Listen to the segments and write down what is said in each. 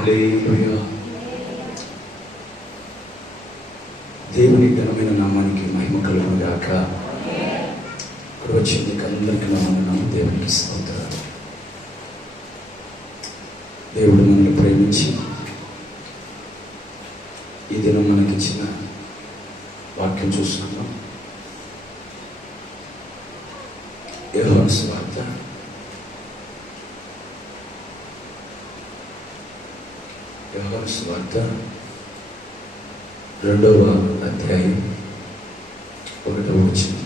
హల్లెలూయా. దేవుని ఘనమైన నామానికి మహిమ కలుగును గాక. ఇక్కడ వచ్చింది అందరికీ నామమున దేవునికి స్తోత్రాలు. దేవుడు మనల్ని ప్రేమించి ఈ దినం మనకిచ్చిన వాక్యం చూస్తున్నాం. యోహాను సువార్త 2వ అధ్యాయం 1వ వచనం.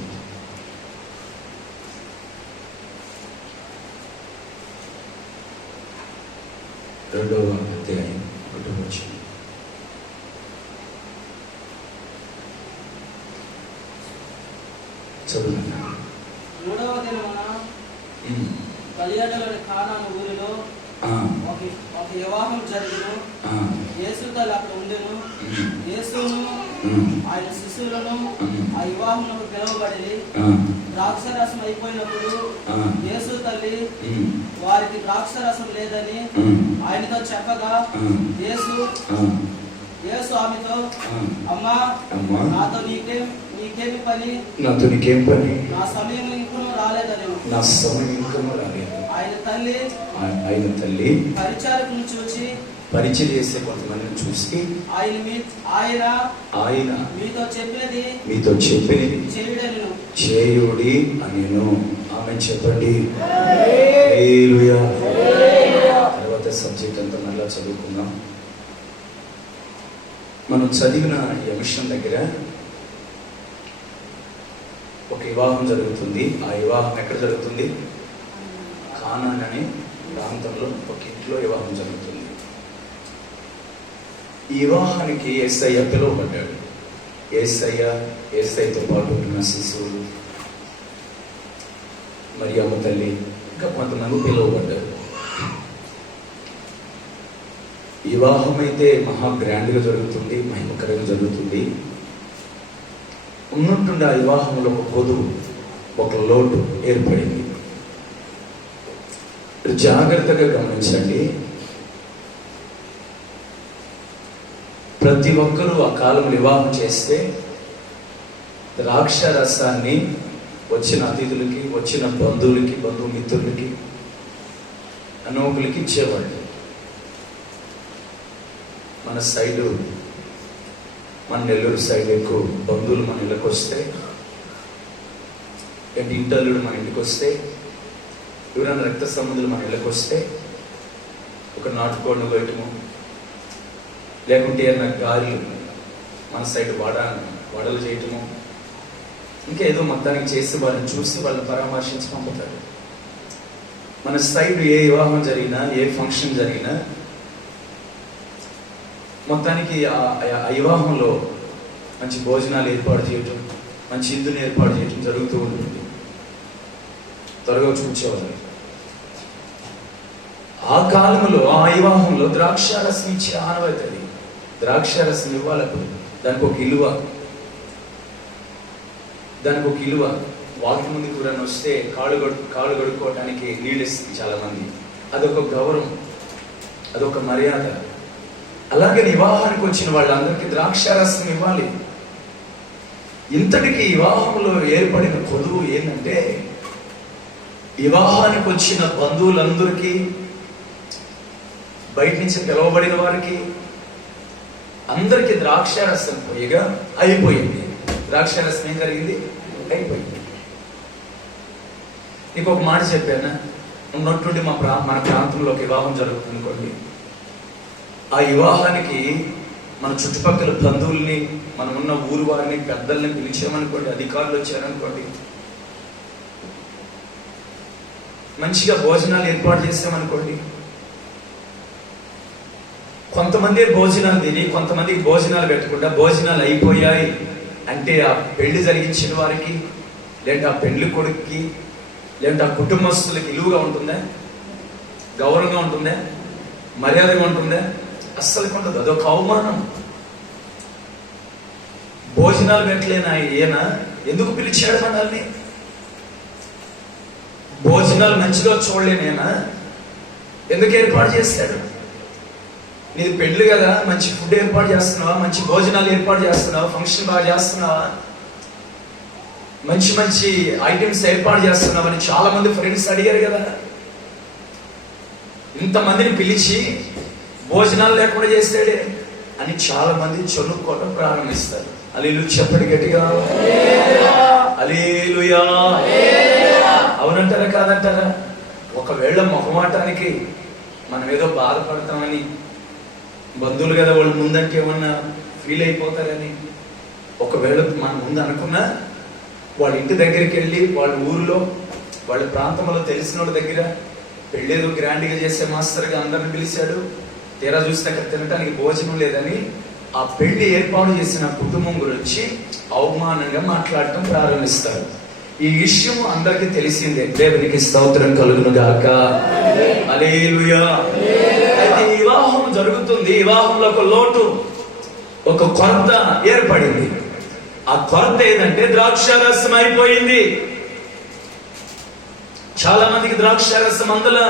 చదువునా? 3వ దినమున గలిలయలోని కానాను ఊరిలో ఒక వివాహం జరిగెను. యేసు తల్లి అక్కడ ఉండెను. యేసును ఆయన శిష్యులను ఆ వివాహమునకు పిలువబడి ద్రాక్షరసం అయిపోయినప్పుడు యేసు తల్లి వారికి ద్రాక్షరసం లేదని ఆయనతో చెప్పగా యేసు ఆమెతో, అమ్మా, నాతో నీకేమి పని? నా సమయం ఇంకనూ రాలేదని. ఆయన తల్లి పరిచారకులను చూచి, పరిచయం చేసే కొంతమందిని చూసి, ఆయన మీతో చెప్పినది చేయుడి అనేను. ఆమె చెప్పండి. హల్లెలూయా. తర్వాత సబ్జెక్ట్ అంతా మళ్ళా చదువుకుందాం. మనం చదివిన ఈ అంశం దగ్గర ఒక వివాహం జరుగుతుంది. ఆ వివాహం ఎక్కడ జరుగుతుంది? కానాన్ అనే ప్రాంతంలో ఒక ఇంట్లో వివాహం జరుగుతుంది. ఈ వివాహానికి యేసయ్య పిలువబడ్డాడు. యేసయ్యతో పాటు ఉన్న శిశువులు, మరియమ్మ తల్లి, ఇంకా కొంతమంది పిలువబడ్డారు. వివాహం అయితే మహా గ్రాండ్గా జరుగుతుంది, మహిమకరంగా జరుగుతుంది. ఉన్నట్టుండి ఆ వివాహంలో ఒక పొదువు, ఒక లోటు ఏర్పడింది. జాగ్రత్తగా గమనించండి. ప్రతి ఒక్కరూ ఆ కాలం వివాహం చేస్తే ద్రాక్ష రసాన్ని వచ్చిన అతిథులకి, వచ్చిన బంధువులకి, బంధుమిత్రులకి, అనోకులకి ఇచ్చేవాళ్ళు. మన సైడు, మన నెల్లూరు సైడ్ ఎక్కువ బంధువులు మన ఇళ్ళకి వస్తే, ఇంటర్లుడు మన ఇంటికి వస్తే, ఎవరైనా రక్త సంబంధులు మన ఇళ్ళకి వస్తే ఒక నాటుకోడిని వేయటము, లేకుంటే ఏదైనా గారెలు మన సైడ్ వడలు చేయటము, ఇంకా ఏదో మొత్తానికి చేసి వాళ్ళని చూసి వాళ్ళని పరామర్శించి పంపుతారు. మన సైడ్ ఏ వివాహం జరిగినా, ఏ ఫంక్షన్ జరిగినా మొత్తానికి ఆ వివాహంలో మంచి భోజనాలు ఏర్పాటు చేయటం, మంచి ఇందుని ఏర్పాటు చేయటం జరుగుతూ ఉంటుంది. త్వరగా చూపించేవాళ్ళు. ఆ కాలంలో ఆ వివాహంలో ద్రాక్షారసం ఇచ్చే ఆనవాయితీ. ద్రాక్షారసం ఇవ్వాలప్పుడు దానికి ఒక ఇలువ. వాకి ముందుకు ఎవరైనా వస్తే కాళ్ళు కడుక్కోవడానికి నీళ్ళు ఇస్తుంది చాలా మంది. అదొక గౌరవం, అదొక మర్యాద. అలాగే వివాహానికి వచ్చిన వాళ్ళందరికీ ద్రాక్షారసం ఇవ్వాలి. ఇంతటికి వివాహంలో ఏర్పడిన కొదువు ఏంటంటే, వివాహానికి వచ్చిన బంధువులందరికీ, బయట నుంచి పిలువబడిన వారికి అందరికీ ద్రాక్షారసం పోయిగా అయిపోయింది. ద్రాక్షారసం ఏం జరిగింది? అయిపోయింది. నీకు ఒక మాట చెప్పాను. ఉన్నట్టుండి మన ప్రాంతంలో ఒక వివాహం జరుగుతుంది అనుకోండి. ఆ వివాహానికి మన చుట్టుపక్కల బంధువుల్ని, మనం ఉన్న ఊరు వారిని, పెద్దల్ని పిలిచామనుకోండి, అధికారులు వచ్చారనుకోండి, మంచిగా భోజనాలు ఏర్పాటు చేసామనుకోండి, కొంతమంది భోజనాలు తిని కొంతమందికి భోజనాలు పెట్టకుండా భోజనాలు అయిపోయాయి అంటే ఆ పెళ్లి జరిగించిన వారికి, లేదంటే ఆ పెళ్లి కొడుక్కి, లేదంటే ఆ కుటుంబస్తులకి విలువగా ఉంటుందా? గౌరవంగా ఉంటుందా? మర్యాదగా ఉంటుందా? అస్సలు ఉండదు. అదొక అవమానం. భోజనాలు పెట్టలేనా ఈయన? ఎందుకు పిలిచాడు మనల్ని? భోజనాలు మంచిగా చూడలేనేనా? ఎందుకు ఏర్పాటు చేశాడు? నీది పెళ్లి కదా, మంచి ఫుడ్ ఏర్పాటు చేస్తున్నావా, మంచి భోజనాలు ఏర్పాటు చేస్తున్నావా, ఫంక్షన్ బాగా చేస్తున్నావా, మంచి మంచి ఐటమ్స్ ఏర్పాటు చేస్తున్నావా అని చాలా మంది ఫ్రెండ్స్ అడిగారు కదా. ఇంతమందిని పిలిచి భోజనాలు లేకుండా చేస్తాడే అని చాలా మంది చదువుకోవడం ప్రారంభిస్తారు. హల్లెలూయా చెప్పండి గట్టిగా, హల్లెలూయా. అవునంటారా కాదంటారా? ఒకవేళ మొహమాటానికి మనం ఏదో బాధపడతామని, బంధువులు కదా వాళ్ళు ముందంటే ఏమన్నా ఫీల్ అయిపోతారని, ఒకవేళ మన ముందు అనుకున్నా వాళ్ళ ఇంటి దగ్గరికి వెళ్ళి వాళ్ళ ఊరిలో వాళ్ళ ప్రాంతంలో తెలిసిన వాళ్ళ దగ్గర పెళ్ళేదో గ్రాండ్గా చేసే మాస్టర్గా అందరిని పిలిచాడు, తీరా చూస్తే అక్కడ తినడానికి భోజనం లేదని ఆ పెళ్లి ఏర్పాటు చేసిన కుటుంబం గురించి అవమానంగా మాట్లాడటం ప్రారంభిస్తారు. ఈ విషయం అందరికీ తెలిసిందే. దేవునికి స్తోత్రం కలుగును గాక. హల్లెలూయా. అయితే వివాహం జరుగుతుంది. వివాహంలో ఒక లోటు, ఒక కొరత ఏర్పడింది. ఆ కొరత ఏదంటే ద్రాక్షారసం అయిపోయింది. చాలా మందికి ద్రాక్షారసం అందులో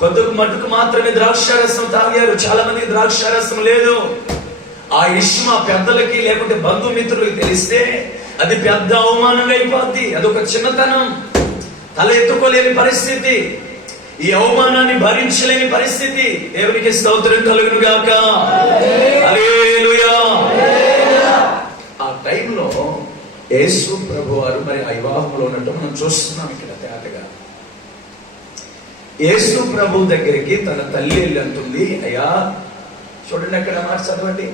కొద్దిగా మట్టుకు మాత్రమే ద్రాక్షారసం తాగారు. చాలా మందికి ద్రాక్షారసం లేదు. ఆ విషయం ఆ పెద్దలకి లేకుంటే బంధుమిత్రులకి తెలిస్తే అది పెద్ద అవమానంగా అయిపోద్ది. అదొక చిన్నతనం, తల ఎత్తుకోలేని పరిస్థితి, ఈ అవమానాన్ని భరించలేని పరిస్థితి. దేవునికి స్తోత్రం కలుగును గాక. హల్లెలూయా. ఆ టైంలో యేసు ప్రభు వారు మరి ఆ వివాహంలో ఉన్నట్టు మనం చూస్తున్నాం ఇక్కడ తేటగా. యేసు ప్రభు దగ్గరికి తన తల్లి వెళ్ళి అంటుంది, అయ్యా చూడండి అక్కడ మాట చదవండి.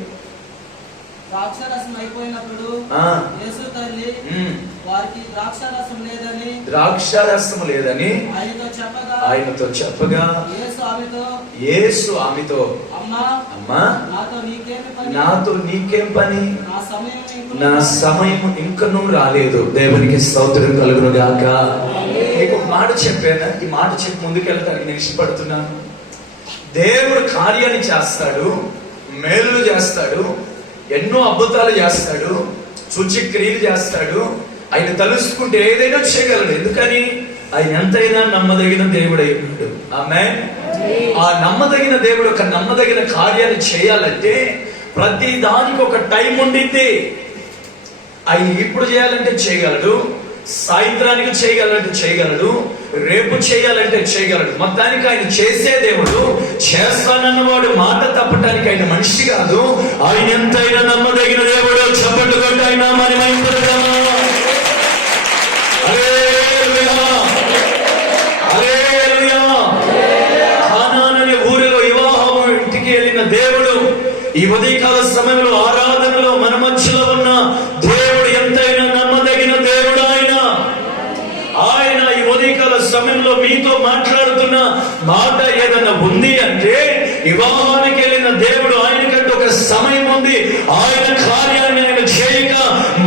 ద్రాక్షారసం అయిపోయినప్పుడు యేసు తల్లి వారికి ద్రాక్షారసం లేదని ఆయనతో చెప్పగా యేసు ఆమెతో అమ్మా నాతో నీకేం పని, నా సమయం ఇంకనూ రాలేదు. దేవునికి స్తోత్రం కలుగును గాక. నీకు ఒక మాట చెప్పాను, ఈ మాట చెప్పి ముందుకెళ్తానికి నేను ఇష్టపడుతున్నాను. దేవుడు కార్యాన్ని చేస్తాడు, మేలు చేస్తాడు, ఎన్నో అద్భుతాలు చేస్తాడు, సూచక్రియలు చేస్తాడు. ఆయన తలుసుకుంటే ఏదైనా చేయగలడు. ఎందుకని? ఆయన ఎంతైనా నమ్మదగిన దేవుడు అయి ఉన్నాడు. ఆమేన్. ఆ నమ్మదగిన దేవుడు ఒక నమ్మదగిన కార్యాన్ని చేయాలంటే ప్రతి దానికి ఒక టైం ఉండిద్ది. ఆయన ఇప్పుడు చేయాలంటే చేయగలడు, సాయంత్రానికి చేయగలంటే చేయగలడు, రేపు చేయాలంటే చేయగలడు. మొత్తానికి ఆయన చేసే దేవుడు. చేస్తానన్నవాడు మాట తప్పటానికి ఆయన మనిషి కాదు. ఆయన ఎంతైనా నమ్మదగిన దేవుడు. చెప్పండి కొట్టి ఆయన మహిమపడతాము. హల్లెలూయా, హల్లెలూయా. కానాను అనే ఊరిలో వివాహం ఇంటికి వెళ్ళిన దేవుడు ఈ ఉదయకాల సమయంలో ఆరాధనలో మన మధ్యలో ఉన్న దేవుడు ఎంతైనా నమ్మదగిన దేవుడు. ఆయన ఈ ఉదయకాల సమయంలో మీతో మాట్లాడుతున్న మాట ఏదైనా ఉంది అంటే వివాహానికి వెళ్ళిన దేవుడు, ఆయనకంటే ఒక సమయం ఉంది. ఆయన కార్యాన్ని ఆయన చేయక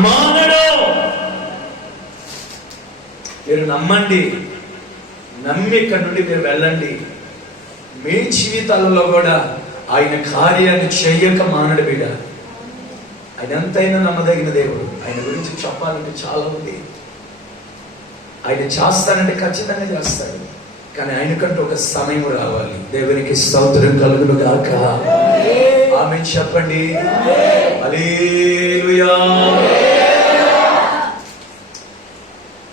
మానడు. మీరు నమ్మండి, నమ్మి ఇక్కడి నుండి మీరు వెళ్ళండి. మీ జీవితాలలో కూడా ఆయన కార్యాన్ని చెయ్యక మానడు బిడ్డ. ఆయన ఎంతైనా నమ్మదగిన దేవుడు. ఆయన గురించి చెప్పాలంటే చాలా ఉంది. ఆయన చేస్తానంటే ఖచ్చితంగా చేస్తాడు, కానీ ఆయనకంటూ ఒక సమయం రావాలి. దేవునికి స్తోత్రం కలుగును గాక. ఆమేన్ చెప్పండి. హల్లెలూయా.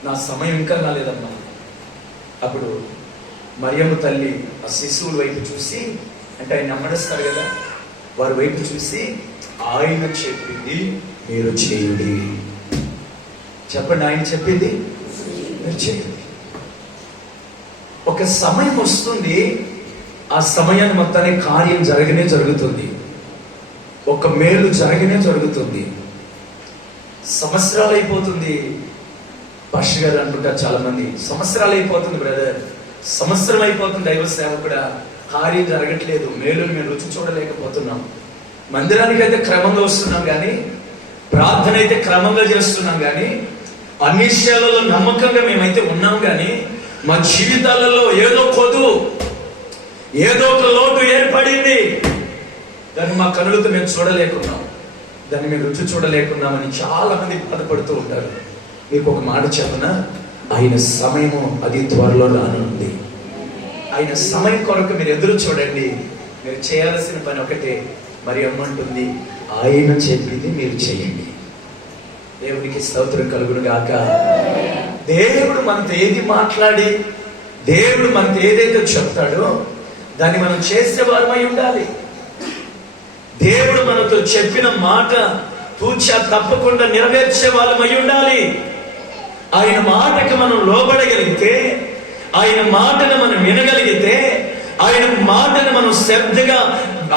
నా సమయం ఇంకా రాలేదమ్మా. అప్పుడు మరియమ్మ తల్లి ఆ శిశువుల వైపు చూసి, అంటే ఆయన నమ్మడిస్తారు కదా, వారి వైపు చూసి ఆయన చెప్పింది మీరు చేయండి. చెప్పండి, ఆయన చెప్పింది మీరు చేయండి. ఒక సమయం వస్తుంది, ఆ సమయాన్ని మొత్తానికి కార్యం జరగనే జరుగుతుంది, ఒక మేలు జరగనే జరుగుతుంది. సంవత్సరాలు అయిపోతుంది. భాష గారు అంటుంటారు చాలా మంది, సంవత్సరాలు అయిపోతుంది బ్రదర్, సంవత్సరం అయిపోతుంది దైవ సేవకుడా, కార్యం జరగట్లేదు, మేలుని మేము రుచి చూడలేకపోతున్నాం. మందిరానికి అయితే క్రమంగా వస్తున్నాం కానీ, ప్రార్థన అయితే క్రమంగా చేస్తున్నాం కానీ, అన్ని విషయాలలో నమ్మకంగా మేమైతే ఉన్నాం కానీ, మా జీవితాలలో ఏదో కొదువు, ఏదో ఒక లోటు ఏర్పడింది. దాన్ని మా కనులతో మేము చూడలేకున్నాం, దాన్ని మేము రుచి చూడలేకున్నామని చాలా మంది బాధపడుతూ ఉంటారు. మీకు ఒక మాట చెప్పనా, ఆయన సమయము అది త్వరలో రానుంది. ఆయన సమయం కొరకు మీరు ఎదురు చూడండి. మీరు చేయాల్సిన పని ఒకటే. మరి అమ్మంటుంది, ఆయన చెప్పింది మీరు చేయండి. దేవునికి స్తోత్రం కలుగును గాక. దేవుడు మనతో ఏది మాట్లాడి, దేవుడు మనతో ఏదైతే చెప్తాడో దాన్ని మనం చేసేవారమై ఉండాలి. దేవుడు మనతో చెప్పిన మాట తూచా తప్పకుండా నెరవేర్చే వాళ్ళమై ఉండాలి. ఆయన మాటకు మనం లోబడగలిగితే, ఆయన మాటను మనం వినగలిగితే, ఆయన మాటను మనం శ్రద్ధగా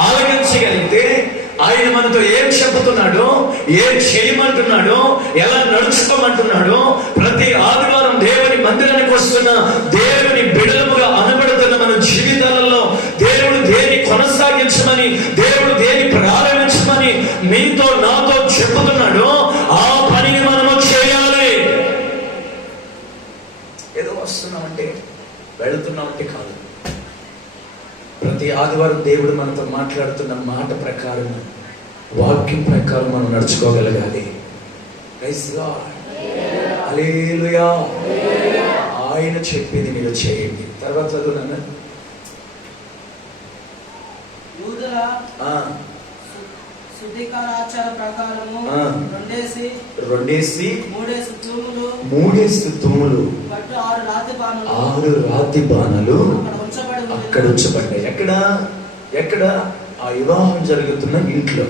ఆలకించగలిగితే, ఆయన మనతో ఏం చెబుతున్నాడో, ఏం చేయమంటున్నాడో, ఎలా నడుచుకోమంటున్నాడో, ప్రతి ఆదివారం దేవుని మందిరానికి వస్తున్న దేవుని బిడలముగా అనబడుతున్న మన జీవితాలలో దేవుడు దేని కొనసాగించమని, దేవుడు దేని ప్రారంభించమని మీతో నాతో చెబుతున్నాడో ఆ పనిని మనము చేయాలి. ఏదో వస్తున్నామంటే వెళుతున్నామంటే కాదు. ప్రతి ఆదివారం దేవుడు మనతో మాట్లాడుతున్న మాట ప్రకారం, వాక్యం ప్రకారం మనం నడుచుకోగలగాలి. ప్రైజ్ లార్డ్, హల్లెలూయా. ఆయన చెప్పేది మీరు చేయండి. తర్వాత చదువునా, శుద్ధీకరాచార ప్రకారము రెండేసి మూడేసి తూములు పట్టు 6 రాతి బాణలు అక్కడ ఉంచబడ్డాయి. ఎక్కడ ఆ వివాహం జరుగుతున్న ఇంట్లో.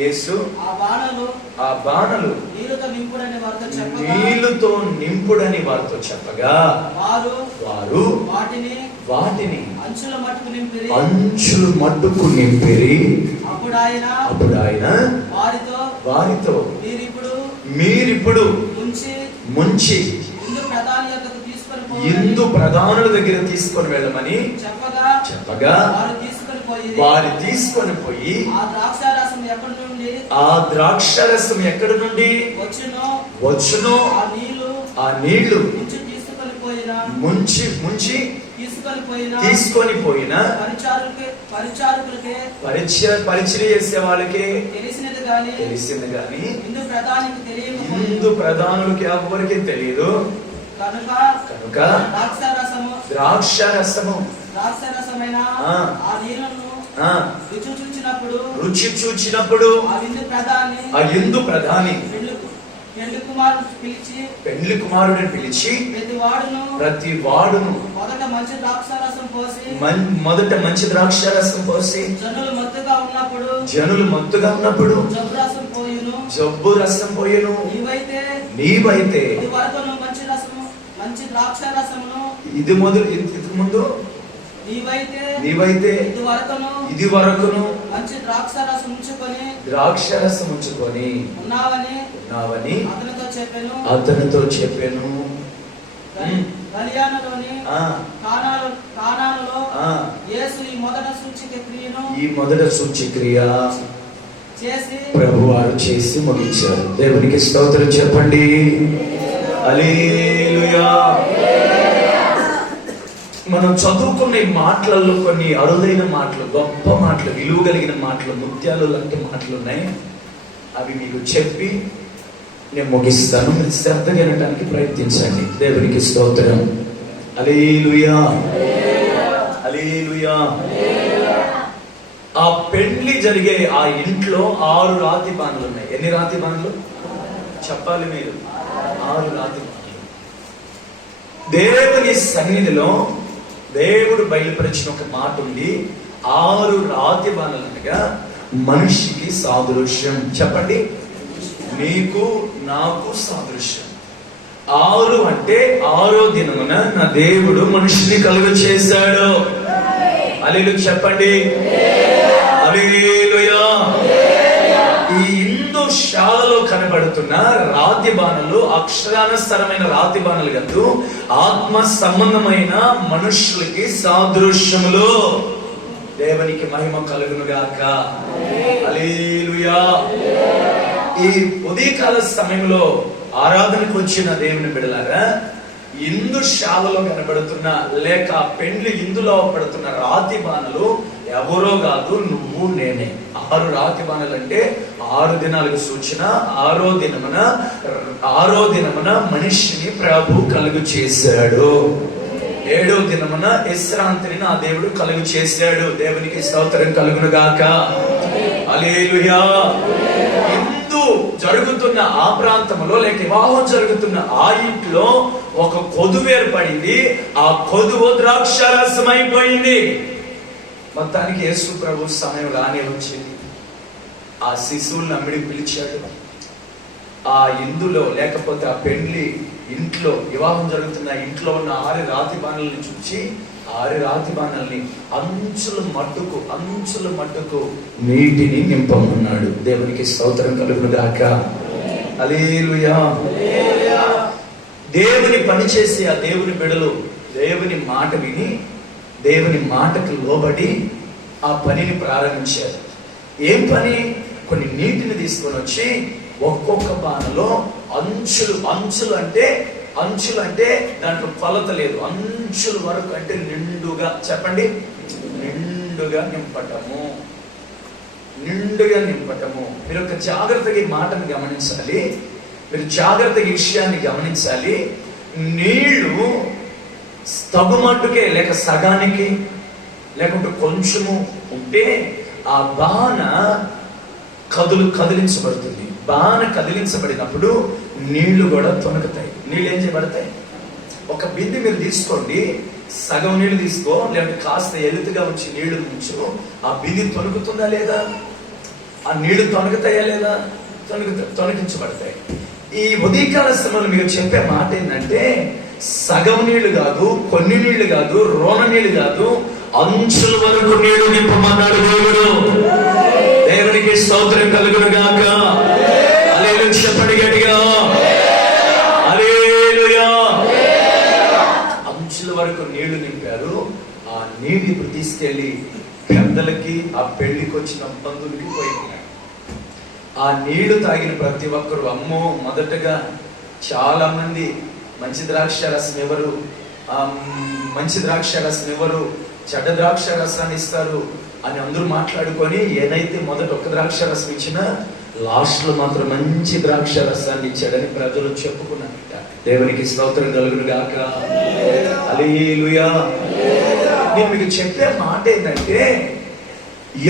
యేసు ఆ బాణలు నీళ్లతో నింపుడని వారితో చెప్పగా వారు వాటిని అంచుల మట్టుకు నింపిరి. అప్పుడు ఆయన వారితో మీరిప్పుడు ముంచి ఇందు ప్రధానుల దగ్గర తీసుకొని వెళ్ళమని చెప్పగా వారు తీసుకొని పోయి ఆ ద్రాక్షారసం ఎక్కడి నుండి వచ్చునో ఆ నీళ్లు ముంచి తీసుకొని పోయిన పరిచర్య చేసే వాళ్ళకి తెలిసింది గాని హిందూ ప్రధానులకి ఎవరికి తెలియదు. కనుక ద్రాక్షారసమైన రుచి చూచినప్పుడు ఆ హిందూ ప్రధాని పెండ్లి కుమారుడిని పిలిచి ప్రతి వాడును మొదట మంచి ద్రాక్షారసం పోసి జనులు మత్తుగా ఉన్నప్పుడు జబ్బు రసం పోయెను. నీవైతే ఇది ముందు నీవైతే ఇది వరకును మంచి ద్రాక్షారసం ఉంచుకొని ఉన్నావని అతనితో చెప్పాను. ఈ మొదట సూచక్రియ ప్రభువారు చేసి ముగించారు. దేవునికి స్తోత్రం చెప్పండి. హల్లెలూయా. మనం చదువుకున్న ఈ మాటలలో కొన్ని అరుదైన మాటలు, గొప్ప మాటలు, విలువ కలిగిన మాటలు, ముత్యాలు లాంటి మాటలు ఉన్నాయి. అవి మీకు చెప్పి నేను ముగిస్తాను. మీరు శ్రద్ధగా వినడానికి ప్రయత్నించండి. దేవునికి స్తోత్రం. హల్లెలూయా, హల్లెలూయా. ఆ పెండ్లి జరిగే ఆ ఇంట్లో 6 రాతి బాణలు ఉన్నాయి. ఎన్ని రాతి బాణలు చెప్పాలి మీరు? 6 రాతి బాణలు. దేవుని సన్నిధిలో దేవుడు బయలుపరిచిన ఒక మాట ఉంది. 6 రాతి బాణలు అనగా మనిషికి సాదృశ్యం. చెప్పండి, నీకు నాకు సాదృశ్యం. 6 అంటే 6వ దినమున నా దేవుడు మనిషిని కలుగ చేశాడు. హల్లెలూయా చెప్పండి. హల్లెలూయా. ఈ హిందూ శాలలో కనబడుతున్న రాతి బాణలు అక్షరానుసారమైన రాతి బాణలు కాదు, ఆత్మ సంబంధమైన మనుషులకి సాదృశ్యములు. దేవునికి మహిమ కలుగును గాక. హల్లెలూయా. ఈ ఉదయకాల సమయంలో ఆరాధనకు వచ్చిన దేవుని బిడ్డలారా, ఇందు శాలలో కనబడుతున్న లేక పెండ్లి ఇందులో పడుతున్న రాతి బాణలు ఎవరో కాదు, నువ్వు నేనే. 6 రాతి బాణలు అంటే 6 దినాలకు సూచన. 6వ దినమున మనిషిని ప్రభు కలుగు చేశాడు. 7వ దినమున విశ్రాంతిని నా దేవుడు కలుగు చేశాడు. దేవునికి స్తోత్రం కలుగును గాక. హల్లెలూయా. ఇందు జరుగుతున్న ఆ ప్రాంతంలో లేక వివాహం జరుగుతున్న ఆ ఇంట్లో ఒక కొదువు ఏర్పడింది. ఆ కొదువు ద్రాక్షారసం అయిపోయింది. మొత్తానికి యేసు ప్రభు సమయం రానే వచ్చింది. ఆ శిశువులను అమ్మిడి పిలిచాడు. ఆ ఇందులో లేకపోతే ఆ పెళ్లి ఇంట్లో వివాహం జరుగుతున్న ఇంట్లో ఉన్న 6 రాతి బాణల్ని చూసి 6 రాతి బాణల్ని అంచుల మట్టుకు నీటిని నింపమన్నాడు. దేవునికి స్తోత్రం కలుగును గాక. హల్లెలూయా. దేవుని పని చేసి ఆ దేవుని బిడ్డలు దేవుని మాట విని దేవుని మాటకు లోబడి ఆ పనిని ప్రారంభించారు. ఏం పని? కొన్ని నీటిని తీసుకొని వచ్చి ఒక్కొక్క బాణలో అంచులు అంటే దాంట్లో కొలత లేదు. అంచుల వరకు అంటే నిండుగా, చెప్పండి, నిండుగా నింపటము. మీరు ఒక జాగ్రత్తగా ఈ మాటను గమనించాలి. మీరు జాగ్రత్తగా ఈ విషయాన్ని గమనించాలి. నీళ్లు తగుమట్టుకే లేక సగానికి లేకుంటే కొంచెము ఉంటే ఆ బాణ కదిలించబడుతుంది. బాణ కదిలించబడినప్పుడు నీళ్లు కూడా తొనకుతాయి. నీళ్ళు ఏం చేయబడతాయి? ఒక బిందె మీరు తీసుకోండి, సగం నీళ్లు తీసుకో, లేదంటే కాస్త ఎలుతుగా ఉంచి నీళ్లు ఉంచు, ఆ బిందె తొనుకుతుందా లేదా? ఆ నీళ్లు తొనకుతాయా లేదా? తొలగించబడతాయి. ఈ ఉదయకాల సమయంలో మీకు చెప్పే మాట ఏంటంటే, సగం నీళ్లు కాదు, కొన్ని నీళ్లు కాదు, రోన నీళ్లు కాదు, అంచుల వరకు నీళ్లు నింపమన్నాడు దేవుడు. దేవునికి స్తోత్రం కలుగును గాక. హల్లెలూయా. చెప్పండి గట్టిగా, హల్లెలూయా. అంచుల వరకు నీళ్లు నింపారు. ఆ నీళ్ళు ఇప్పుడు తీసుకెళ్లి పెద్దలకి, ఆ పెళ్లికి వచ్చిన బంధువులకి పోయినాయి. ఆ నీళ్లు తాగిన ప్రతి ఒక్కరు, అమ్మో, మొదటగా చాలా మంది మంచి ద్రాక్ష రసం ఎవరు, మంచి ద్రాక్ష రసం ఎవరు, చెడ్డ ద్రాక్ష రసాన్ని ఇస్తారు అని అందరూ మాట్లాడుకొని ఏదైతే మొదట ఒక ద్రాక్ష రసం ఇచ్చినా లాస్ట్ లో మాత్రం మంచి ద్రాక్ష రసాన్ని ఇచ్చాడని ప్రజలు చెప్పుకున్నారట. దేవునికి స్తోత్రం కలుగును గాక. హల్లెలూయా. నేను మీకు చెప్పే మాట ఏంటంటే,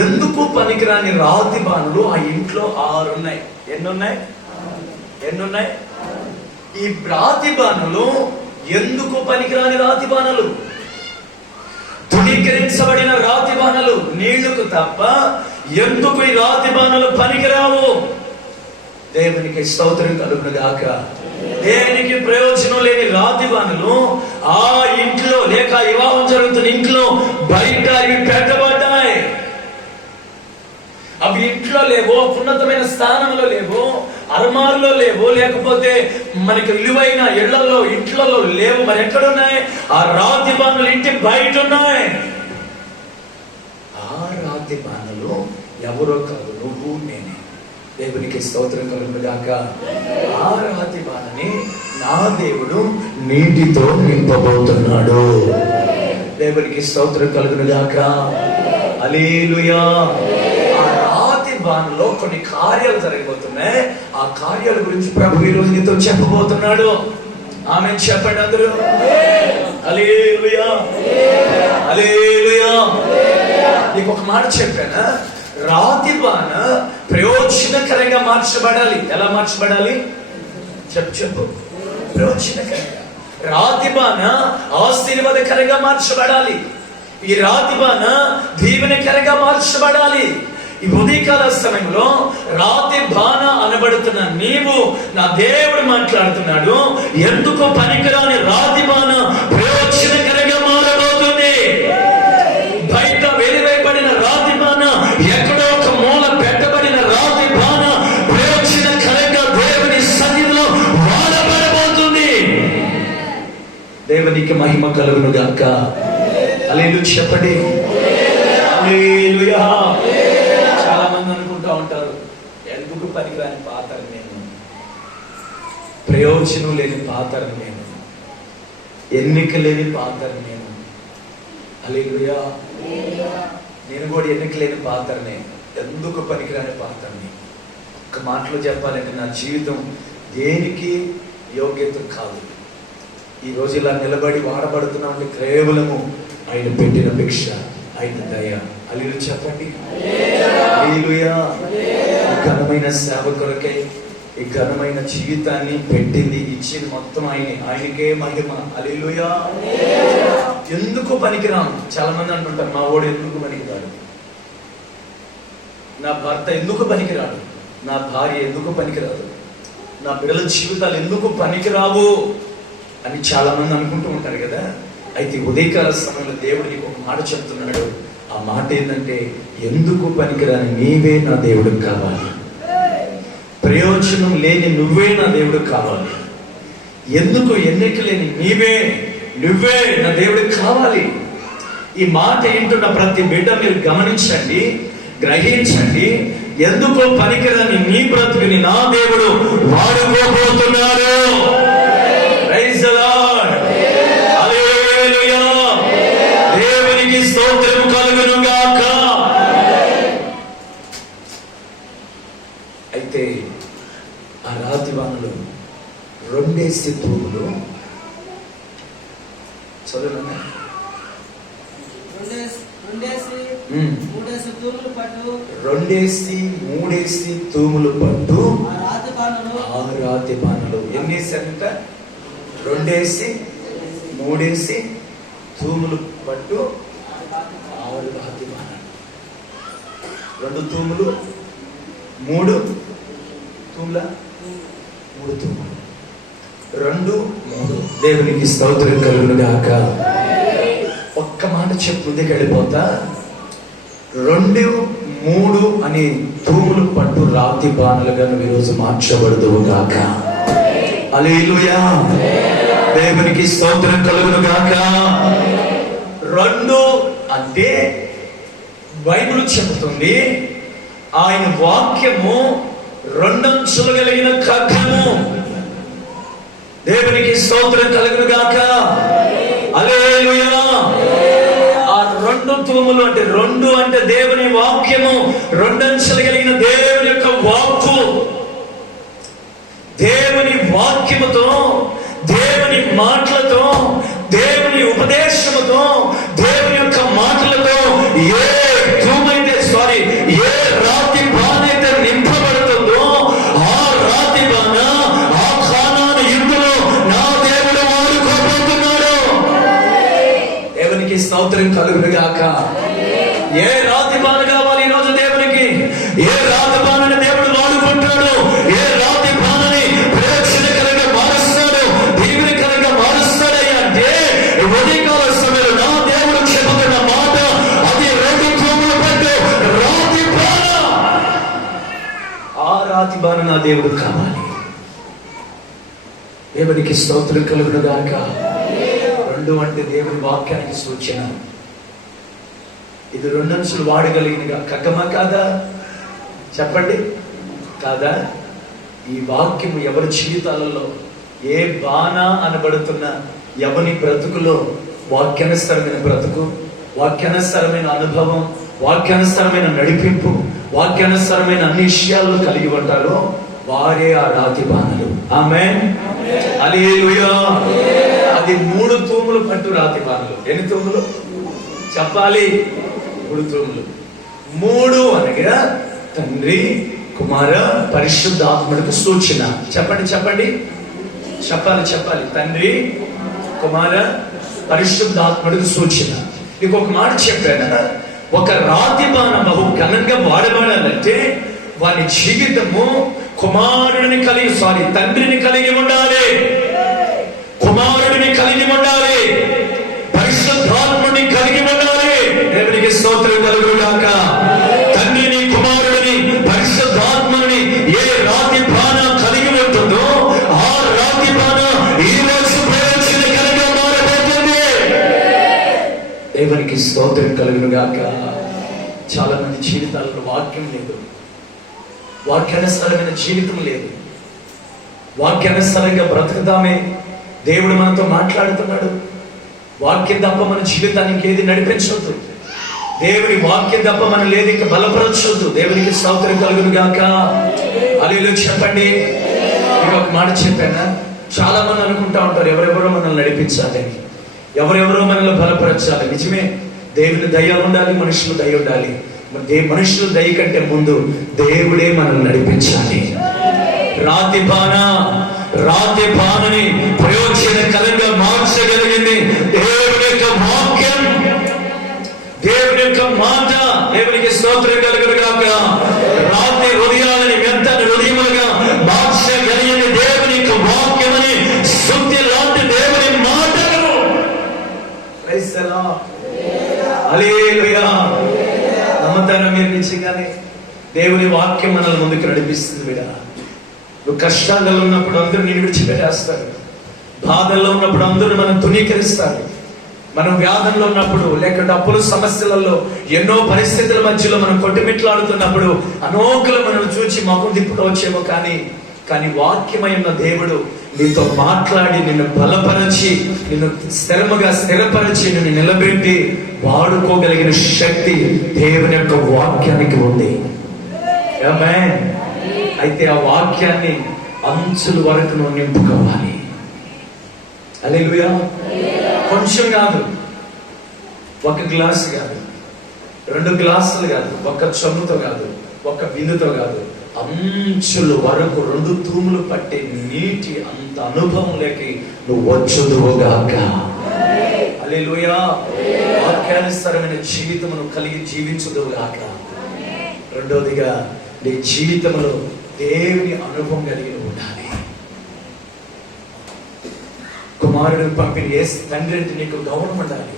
ఎందుకు పనికిరాని రాతి బాణులు ఆ ఇంట్లో 6 ఉన్నాయి. ఎన్నున్నాయి? ఈ రాతి బాణులు ఎందుకు పనికిరాని రాతి బాణులు? ధృవీకరించబడిన రాతి బాణులు నీళ్లకు తప్ప ఎందుకు ఈ రాతి బాణులు పనికిరావు? దేవునికి స్తోత్రం కలుగును గాక. దేనికి ప్రయోజనం లేని రాతి బాణులు ఆ ఇంట్లో లేక వివాహం జరుగుతున్న ఇంట్లో బయట ఇవి పెట్టబడ్డాయి. అవి ఇంట్లో లేవో, ఉన్నతమైన స్థానంలో లేవో, అర్మార్లో లేవో, లేకపోతే మనకి విలువైన ఇళ్లలో ఇంట్లలో లేవు. మరి ఎక్కడున్నాయి? ఆ రాతి బాణులు ఇంటి బయట ఉన్నాయి. ఆ రాతి బాణులు ఎవరో కాదు, నువ్వు నేనే. దేవునికి స్తోత్రం కలుగును గాక. ఆ రాతి బాణని నా దేవుడు నీటితో నింపబోతున్నాడు. దేవునికి స్తోత్రం కలుగును గాక. హల్లెలూయా. బాణలో కొన్ని కార్యాలు జరగబోతున్నాయి. ఆ కార్యాల గురించి ప్రభు ఈ రోజు నీతో చెప్పబోతున్నాడు. ఆమేన్ చెప్పండి అందరూ. హల్లెలూయా. హల్లెలూయా. నీకు ఒక మాట చెప్పానా? రాతి బాణ ప్రయోజనకరంగా మార్చబడాలి. ఎలా మార్చబడాలి? చెప్పు. ప్రయోజనకరంగా. రాతి బాణ ఆశీర్వాదకరంగా మార్చబడాలి. ఈ రాతి బాణ దీవెనకరంగా మార్చబడాలి. ఈ ఉదయకాల సమయంలో రాతి బాణ అనబడుతున్న నీవు, నా దేవుడు మాట్లాడుతున్నాడు, ఎందుకు పనికిరాని రాతి బాణ ప్రయోజనకరంగా మారబోతుంది. బయట వెలివేయబడిన రాతి బాణ, ఎక్కడో ఒక మూల పెట్టబడిన రాతి బాణ ప్రయోజనకరంగా దేవుని సన్నిధిలో వాడబడబోతుంది. దేవునికి మహిమ కలుగును గాక. హల్లెలూయా. చెప్పండి. హల్లెలూయా. చాలా మంది అనుకుంటా ఉంటారు, ఎందుకు పనికిరాని పాత్ర నేను, ప్రయోజనం లేని పాత్ర నేను, ఎన్నిక లేని పాత్ర నేను. హల్లెలూయా. నేను కూడా ఎన్నిక లేని పాత్రనే, ఎందుకు పనికిరాని పాత్రని. ఒక్క మాటలో చెప్పాలంటే నా జీవితం దేనికి యోగ్యత కాదు. ఈ రోజు ఇలా నిలబడి వాడబడుతున్నాం అంటే కేవలము ఆయన పెట్టిన భిక్ష, ఆయన దయ. హల్లెలూయా చెప్పండి. హల్లెలూయా. ఈ ఘనమైన సేవ కొరకై ఈ ఘనమైన జీవితాన్ని పెట్టింది, ఇచ్చింది మొత్తం ఆయనకే మహిమ. హల్లెలూయా. ఎందుకు పనికిరాం? చాలా మంది అంటుంటారు, మా వాడు ఎందుకు పనికిరాడు, నా భర్త ఎందుకు పనికిరాడు, నా భార్య ఎందుకు పనికిరాదు, నా బిడ్డల జీవితాలు ఎందుకు పనికిరావు అని చాలా మంది అనుకుంటూ ఉంటారు కదా. అయితే ఉదయకాల సమయంలో దేవుడు నీకు ఒక మాట చెప్తున్నాడు. ఆ మాట ఏంటంటే, ఎందుకు పనికిరాని నీవే నా దేవుడు కావాలి, ప్రయోజనం లేని నువ్వే నా దేవుడు కావాలి, ఎందుకు ఎన్నిక లేని నువ్వే నా దేవుడు కావాలి. ఈ మాట ఏంటున్న ప్రతి బిడ్డ మీరు గమనించండి, గ్రహించండి. ఎందుకో పనికిరాని నీ బ్రతుకుని నా దేవుడు వాడుకోబోతున్నాడు. Praise the Lord. హల్లెలూయా. దేవునికి స్తోత్రం కలుగును గాక. అయితే ఆ రాతి వానలు 2 తూములు చదువునా, 2 తూములు పట్టు ఆ రాతి బాణలు. ఎన్ని వేసారంట? 2 3 తూములు పట్టు 6 రాతి బాణలు. 2 తూములు 3 తూముల 3 తూములు 2 3. దేవునికి స్తోత్రం కలుగును గాక. ఒక్క మాట చెప్పు, ముందుకు వెళ్ళిపోతా. 2 3 అని తూములు పట్టు రాతి బాణలుగా నువ్వు ఈరోజు మార్చబడుదువు గాక. హల్లెలూయా. దేవునికి స్తోత్రం కలుగును గాక. 2 అంటే బైబిల్ చెబుతుంది, ఆయన వాక్యము 2 అంచులు కలిగిన ఖడ్గము. దేవునికి స్తోత్రం కలుగును గాక. హల్లెలూయా. ఆ 2 తూములు అంటే 2 అంటే దేవుని వాక్యము, 2 అంచులు కలిగిన దేవుని యొక్క వాక్కు. దేవుని వాక్యముతో, దేవుని మాటలతో, దేవుని ఉపదేశముతో, దేవుని యొక్క మాటలతో ఏ తూమైతే ఏ రాతి బాణైతే నింపబడుతుందో ఆ రాతి బాణ, ఆ ఖానాను యుద్ధంలో నా దేవుడు వాడుకోబోతున్నాడు. దేవునికి స్తోత్రం కలుగును గాక. ఏ రాతి బాణ కావాలి ఈరోజు దేవునికి? ఏ రాతి బాణని దేవుడు వాడుకుంటాడు? ఏ రాతి బాణని ప్రయోజనకరంగా మారుస్తాడు, దీవెనకరంగా మారుస్తాడయ్యా అంటే ఉదయకాల సమయంలో నా దేవుడు చెబుతున్న మాట అది 2 తూములు పట్టు రాతి బాణ. ఆ రాతి బాణ నా దేవుడు కావాలి. దేవునికి స్తోత్రం కలుగును గాక. 2 అంటే దేవుని వాక్యానికి సూచన. ఇది 2 అంచులు వాడగలిగిన ఖడ్గమా కాదా? చెప్పండి, కాదా? ఈ వాక్యము ఎవరి జీవితాలలో, ఏ బాణ అనబడుతున్న ఎవరి బ్రతుకులో వాక్యానుసరమైన బ్రతుకు, వాక్యానుసరమైన అనుభవం, వాక్యానుసరమైన నడిపింపు, వాక్యానుసరమైన అన్ని విషయాలు కలిగి ఉంటారో వారే ఆ రాతి బాణలు. ఆమేన్. హల్లెలూయా. అది 3 తూములు పట్టు రాతి బాణలు. ఎన్ని తూములు చెప్పాలి? 3 తూములు. 3 అనగా తండ్రి, కుమార, పరిశుద్ధాత్ముడికి సూచన. చెప్పండి చెప్పండి చెప్పాలి. తండ్రి, కుమార, పరిశుద్ధాత్ముడికి సూచన. నీకు ఒక మాట చెప్పాను, ఒక రాతి బాణ బహు ఘనంగా వాడబడాలంటే వారి జీవితము తండ్రిని కలిగి ఉండాలి, కుమారుడిని కలిగి ఉండాలి, పరిశుద్ధాత్ముడిని కలిగి ఉండాలి. దేవునికి స్తోత్రం కలుగును గాక. తండ్రిని, కుమారుడిని, పరిశుద్ధాత్ముడిని ఏ రాతి బాణ కలిగి ఉంటుందో ఆ రాతి బాణ ఈ రోజు ప్రయోజనకరంగా మారబోతుంది. దేవునికి స్తోత్రం కలుగును గాక. చాలా మంది జీవితాలలో వాక్యం లేదు, వాక్యానుసారమైన జీవితం లేదు. వాక్యానుసారంగా బ్రతుకుదామే, దేవుడు మనతో మాట్లాడుతున్నాడు. వాక్యం తప్ప మన జీవితానికి ఏది నడిపించొద్దు. దేవుని వాక్యం తప్ప మనం లేదు ఇంకా బలపరచొద్దు. దేవునికి స్తోత్రం కలుగును గాక. హల్లెలూయా చెప్పండి. మీకు ఒక మాట చెప్పానా? చాలా మంది అనుకుంటా ఉంటారు ఎవరెవరో మనల్ని నడిపించాలని, ఎవరెవరో మనల్ని బలపరచాలి. నిజమే, దేవుని దయ ఉండాలి, మనుషులు దయ ఉండాలి. మనుషుల దయ కంటే ముందు దేవుడే మనల్ని నడిపించాలి. రాతి బాణని ప్రయోజనకరంగా మార్చగలిగింది దేవుని యొక్క వాక్యం, దేవుని యొక్క మాట. దేవునికి స్తోత్రం కలుగును గాక. రాతి హృదయాలని మెత్తని హృదయములుగా మార్చగలిగింది దేవుని యొక్క వాక్యమని, శుద్ధి లాంటి దేవుని మాటలు. Praise the Lord. హల్లెలూయా. నమ్ముతారా మీరు? నిజంగానే దేవుని వాక్యం మనల్ని ముందుకు నడిపిస్తుంది. బిడ్డ, నువ్వు కష్టాల్లో ఉన్నప్పుడు అందరూ నేను విడిచిపెట్టేస్తారు, బాధల్లో ఉన్నప్పుడు అందరూ మనం తునీకరిస్తారు, మనం వ్యాధంలో ఉన్నప్పుడు లేకుంటే అప్పుల సమస్యలలో ఎన్నో పరిస్థితుల మధ్యలో మనం కొట్టుమిట్లాడుతున్నప్పుడు అనోకులు మనం చూచి మొఖం తిప్పుకోవచ్చేమో, కానీ వాక్యమైన దేవుడు నీతో మాట్లాడి నిన్ను బలపరిచి నిన్ను స్థిరపరిచి నిన్ను నిలబెట్టి వాడుకోగలిగిన శక్తి దేవుని యొక్క వాక్యానికి ఉంది. ఆమేన్. అయితే ఆ వాక్యాన్ని అంచుల వరకు నువ్వు నింపుకోవాలి. హల్లెలూయా. కొంచెం కాదు, ఒక గ్లాసు కాదు, 2 గ్లాసులు కాదు, ఒక చెంబుతో కాదు, ఒక బిందుతో కాదు, అంచుల వరకు 2 తూములు పట్టే నీటి అంత అనుభవం లేకి నువ్వు వచ్చుదువుగాక. హల్లెలూయా. వాక్యానుసారమైన జీవితమును కలిగి జీవించుదువుగాక. రెండోదిగా నీ జీవితంలో దేవుని అనుభవం కలిగి ఉండాలి. కుమారుడు పంపిన తండ్రి అంటే నీకు గౌరవం ఉండాలి.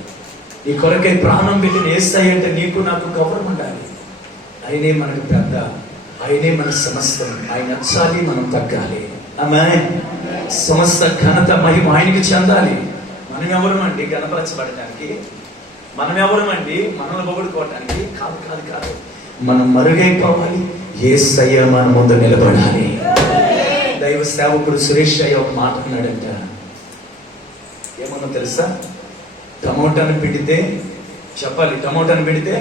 నీ కొరకై ప్రాణం పెట్టిన యేసయ్య అంటే నీకు నాకు గౌరవం ఉండాలి. ఆయనే మనకు పెద్ద, ఆయనే మన సమస్తం. ఆయన నచ్చాలి, మనం తగ్గాలి. ఆమేన్. సమస్త ఘనత మహిమ ఆయనకి చెందాలి. మనం ఎవరమండి గణపరచబడడానికి? మనం ఎవరమండి మనల్ని పొగడుకోవడానికి? కాదు. మనం మరుగైపోవాలి. యేసయ్య మన ముందు నిలబడాలి. దైవ సేవకుడు సురేష్ అయ్య ఒక మాట అన్నాడంట. ఏమన్నా తెలుసా? టమోటాను పిండితే చెప్పాలి, టమోటాను పిండితే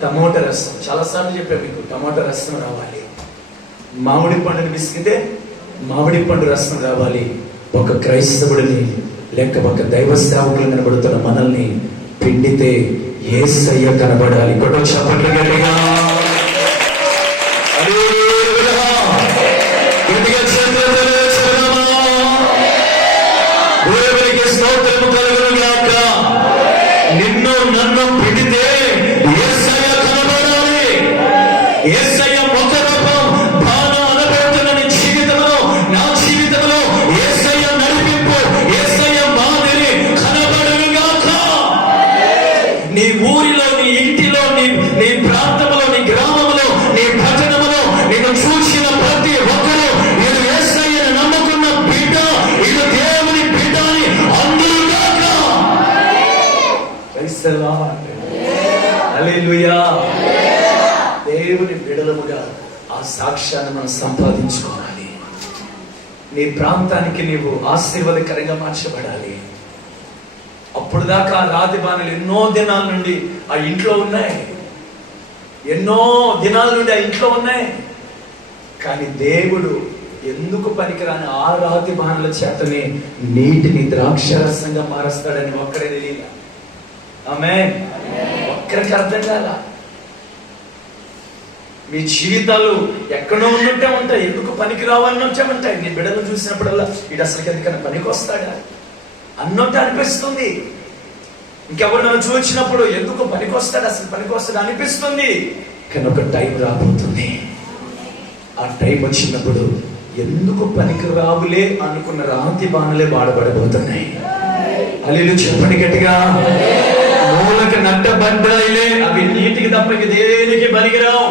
టమోటా రసం. చాలాసార్లు చెప్పా మీకు, టమోటా రసం రావాలి. మామిడి పండుని విసిగితే మామిడి పండు రసం రావాలి. ఒక క్రైస్తవుడిని లేక ఒక దైవ సేవకులు కనబడుతున్న మనల్ని పిండితే యేసయ్య కనబడాలి. కొట్టు చప్పట్లు గట్టిగా. నిన్ను నన్ను పిండితే యేసయ్య కనబడాలి. యేసయ్య ఒక రూపం బాణం అనబడుతున్న నీ జీవితంలో, నా జీవితంలో యేసయ్య నడిపింపు, యేసయ్య మాదిరి కనబడుగాక. నీ ఊరిలో, నీ ఇంటిలో, నీ ప్రాంతంలో, నీ గ్రామంలో, నీ పట్టణంలో నేను చూసిన ప్రతి ఒక్కరూ నేను యేసయ్యను నమ్ముకున్న బిడ్డ, ఇది దేవుని బిడ్డ అని అందురుగాక. Praise the Lord. హల్లెలూయా. దేవుని బిడ్డలముగా ఆ సాక్ష్యాన్ని మనం సంపాదించుకోవాలి. నీ ప్రాంతానికి నీవు ఆశీర్వాదకరంగా మార్చబడాలి. అప్పుడు దాకా రాతి బాణలు ఎన్నో దినాల నుండి ఆ ఇంట్లో ఉన్నాయి, కానీ దేవుడు ఎందుకు పనికిరాని ఆ రాతి బాణల చేతనే నీటిని ద్రాక్షరసంగా మారుస్తాడని ఒక్కడే తెలియదు. ఆమేన్. ఒక్కరికి అర్థం కాల. మీ జీవితాలు ఎక్కడో ఉన్నట్టే ఉంటాయి, ఎందుకు పనికి రావాలన్నట్టే ఉంటాయి. నీ బిడ్డలు చూసినప్పుడల్లా వీడు అసలు ఎందుకన్నా పనికి వస్తాడా అన్నట్టు అనిపిస్తుంది. ఇంకెవరు నన్ను చూసినప్పుడు ఎందుకు పనికి వస్తాడు, అసలు పనికి వస్తాడు అనిపిస్తుంది. కానీ ఒక టైం రాబోతుంది. ఆ టైం వచ్చినప్పుడు ఎందుకు పనికి రావులే అనుకున్న రాతి బాణలే వాడబడబోతున్నాయి. హల్లెలూయా. చెప్పండి గట్టిగా. మూలకు నట్టబడ్డాయిలే, అవి నీటికి తప్ప దేనికి పనికిరావు.